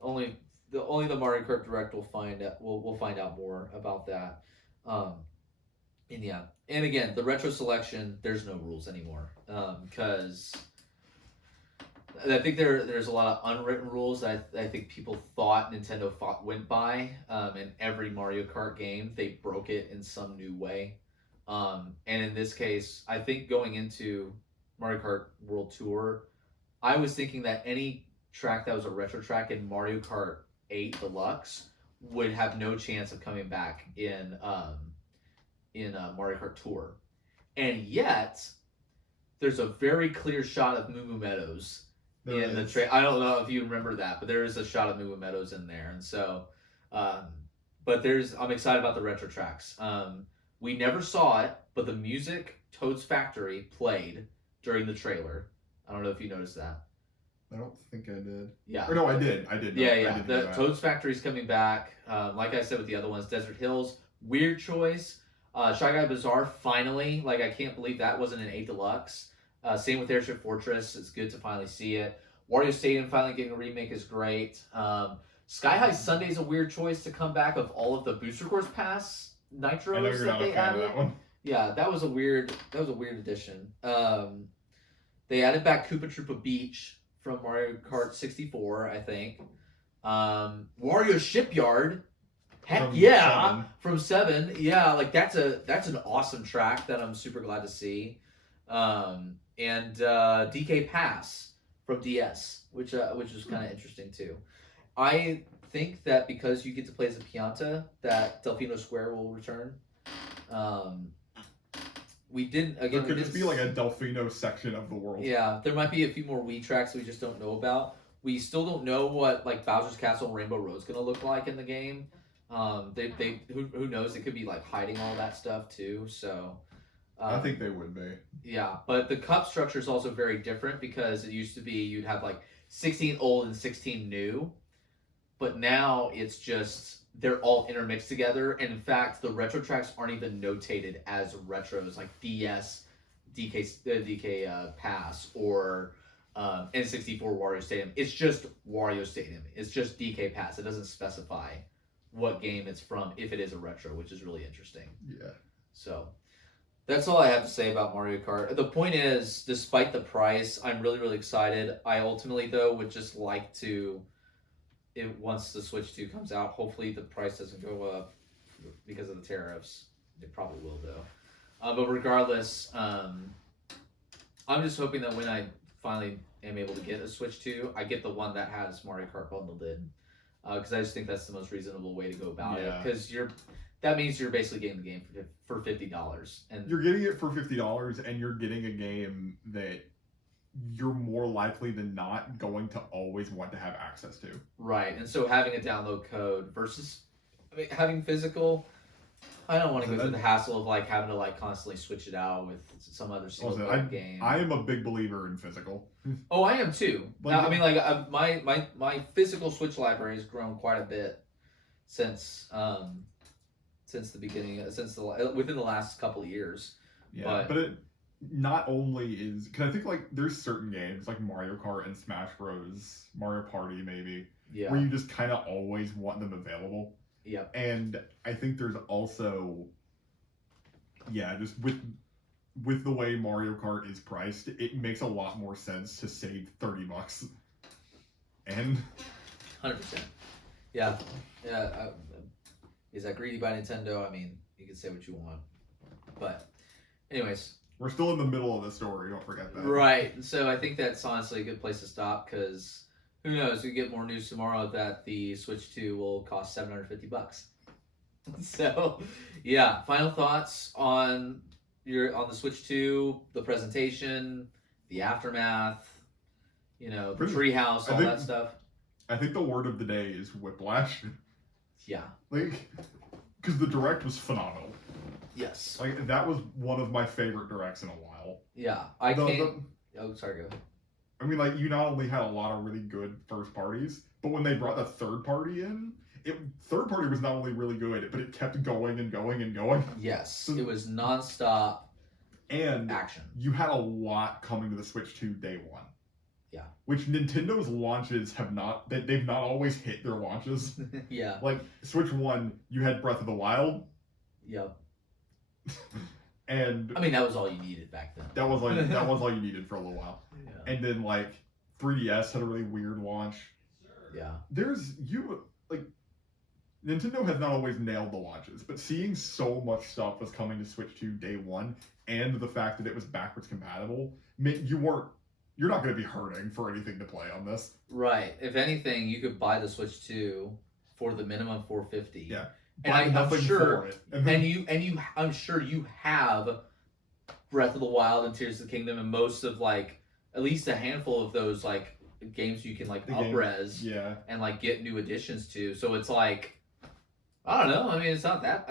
Only the Mario Kart Direct will find out. We'll find out more about that. And yeah, and again, the retro selection. There's no rules anymore. Because I think there's a lot of unwritten rules that I think people thought Nintendo went by. In every Mario Kart game, they broke it in some new way. And in this case, I think going into Mario Kart World Tour, I was thinking that any track that was a retro track in Mario Kart 8 Deluxe would have no chance of coming back in Mario Kart Tour. And yet, there's a very clear shot of Moo Moo Meadows in the track. I don't know if you remember that, but there is a shot of Moo Moo Meadows in there. And so, but I'm excited about the retro tracks. We never saw it, but the music Toad's Factory played during the trailer. I don't know if you noticed that. I don't think I did. Yeah. Or no, I did. Yeah. The Toad's Factory's coming back. Like I said with the other ones, Desert Hills, Weird choice. Shy Guy Bazaar finally. Like I can't believe that wasn't an 8 Deluxe. Same with Airship Fortress. It's good to finally see it. Wario Stadium finally getting a remake is great. Sky High Sunday is a weird choice to come back of all of the Booster Course Pass I know Nitros you're that not a they fan of added. that one. Yeah, that was a weird addition. They added back Koopa Troopa Beach from Mario Kart 64, I think. Wario Shipyard, heck From yeah, 7. from 7. Yeah, like that's an awesome track that I'm super glad to see. And DK Pass from DS, which is kind of interesting too. I think that because you get to play as a Pianta, that Delfino Square will return. We didn't again. There could just be like a Delfino section of the world. Yeah, there might be a few more Wii tracks we just don't know about. We still don't know what like Bowser's Castle and Rainbow Road's gonna look like in the game. Who knows? They could be like hiding all that stuff too. So I think they would be. yeah, but the cup structure is also very different because it used to be you'd have like 16 old and 16 new, but now it's just they're all intermixed together. And in fact, the retro tracks aren't even notated as retros like DS, DK Pass, or N64 Wario Stadium. It's just Wario Stadium. It's just DK Pass. It doesn't specify what game it's from if it is a retro, which is really interesting. Yeah. So that's all I have to say about Mario Kart. The point is, despite the price, I'm really, really excited. I ultimately, though, would just like to, once the Switch 2 comes out, hopefully the price doesn't go up because of the tariffs. It probably will, though. But regardless, I'm just hoping that when I finally am able to get a Switch 2, I get the one that has Mario Kart bundled in. Because I just think that's the most reasonable way to go about it. Because that means you're basically getting the game for $50, and you're getting it for $50, and you're getting a game that you're more likely than not going to always want to have access to. Right, and so having a download code versus having physical, I don't want to go through the hassle of like having to like constantly switch it out with some other single game. I am a big believer in physical. Oh, I am too. Like, now, I mean, like my physical Switch library has grown quite a bit since the beginning, within the last couple of years. Yeah, but it not only is because I think like there's certain games like Mario Kart and Smash Bros, Mario Party maybe, where you just kind of always want them available. Yeah, and I think there's also, just with the way Mario Kart is priced, it makes a lot more sense to save $30. And 100%. Yeah. Is that greedy by Nintendo? I mean, you can say what you want, but anyways, we're still in the middle of the story. Don't forget that. Right. So I think that's honestly a good place to stop because who knows? We get more news tomorrow that the Switch 2 will cost $750. So, yeah. Final thoughts on the Switch 2, the presentation, the aftermath, the treehouse, all that stuff. I think the word of the day is whiplash. Yeah. Like, because the Direct was phenomenal. Yes. Like, that was one of my favorite Directs in a while. Yeah. Oh, sorry, go ahead. I mean, like, you not only had a lot of really good first parties, but when they brought the third party in, third party was not only really good, but it kept going and going and going. Yes. So, it was nonstop and action. You had a lot coming to the Switch 2 day one. Yeah. Which Nintendo's launches they've not always hit their launches. Yeah. Like, Switch 1, you had Breath of the Wild. Yep. And I mean, that was all you needed back then. That was all you needed for a little while. Yeah. And then like 3DS had a really weird launch. Yeah. Nintendo has not always nailed the launches, but seeing so much stuff was coming to Switch 2 day one, and the fact that it was backwards compatible meant you're not going to be hurting for anything to play on this. Right. If anything, you could buy the Switch 2 for the minimum $450. Yeah. And I'm sure, I'm sure you have Breath of the Wild and Tears of the Kingdom and most of like at least a handful of those like games you can like up-res and like get new additions to. So it's like, I don't know. I mean, it's not that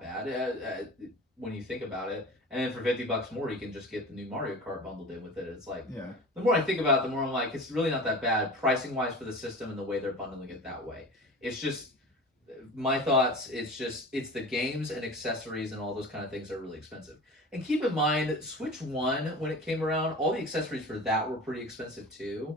bad when you think about it. And then for $50 more, you can just get the new Mario Kart bundled in with it. It's like, the more I think about it, the more I'm like, it's really not that bad pricing wise for the system and the way they're bundling it that way. It's just my thoughts, it's the games and accessories and all those kind of things are really expensive. And keep in mind, Switch 1, when it came around, all the accessories for that were pretty expensive too.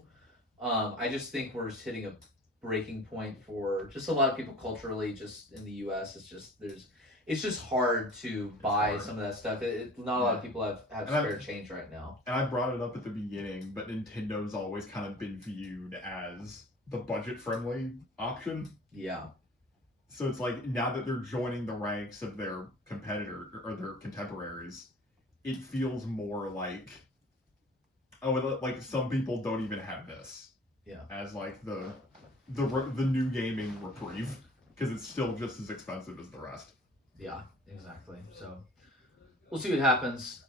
I just think we're just hitting a breaking point for just a lot of people culturally, just in the U.S. It's just hard to buy hard. some of that stuff. Not a lot of people have spare change right now. And I brought it up at the beginning, but Nintendo's always kind of been viewed as the budget-friendly option. Yeah. So it's like, now that they're joining the ranks of their competitor or their contemporaries, it feels more like, oh, like some people don't even have this. Yeah. As like the new gaming reprieve, because it's still just as expensive as the rest. Yeah, exactly. So we'll see what happens.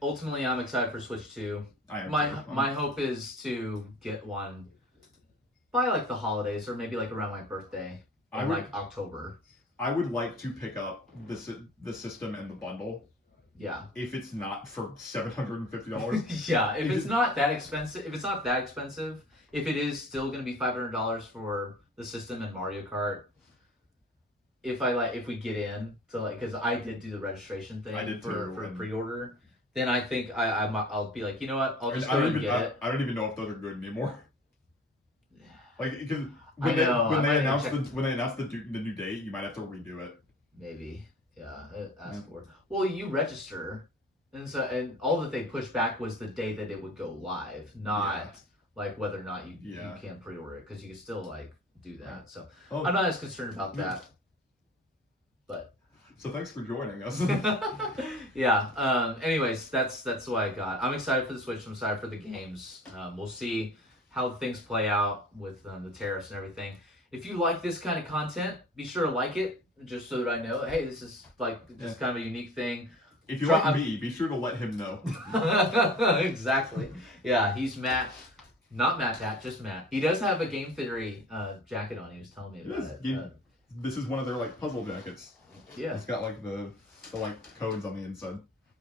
Ultimately, I'm excited for Switch 2. My hope is to get one by like the holidays or maybe like around my birthday in like October. I would like to pick up the system and the bundle. Yeah. If it's not for $750. Yeah, if it's not that expensive, if it is still going to be $500 for the system and Mario Kart, if we get in to like, because I did do the registration thing for pre-order, then I think I'll be like, you know what, I'll just go and get it. I don't even know if those are good anymore. Like, because when they announced the new date, you might have to redo it. Maybe, yeah. Ask for it. Well, you register, and all that they pushed back was the day that it would go live, not like whether or not you can pre-order it, because you can still like do that. So I'm not as concerned about that. But so thanks for joining us. Yeah. Anyways, that's what I got. I'm excited for the Switch. I'm excited for the games. We'll see how things play out with the tariffs and everything. If you like this kind of content, be sure to like it, just so that I know, hey, this is like just kind of a unique thing. If you like me, be sure to let him know. Exactly. Yeah, he's Matt. Not Matt Pat, just Matt. He does have a Game Theory jacket on. He was telling me about it. This is one of their like puzzle jackets. Yeah. It's got like the like codes on the inside.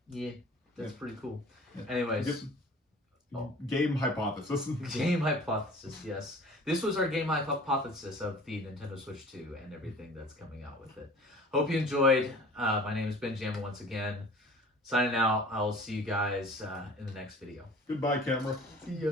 Yeah, that's pretty cool. Yeah. Anyways. Game hypothesis. Game hypothesis, yes. This was our game hypothesis of the Nintendo Switch 2 and everything that's coming out with it. Hope you enjoyed. My name is BenJAMin once again. Signing out. I'll see you guys in the next video. Goodbye, camera. See ya.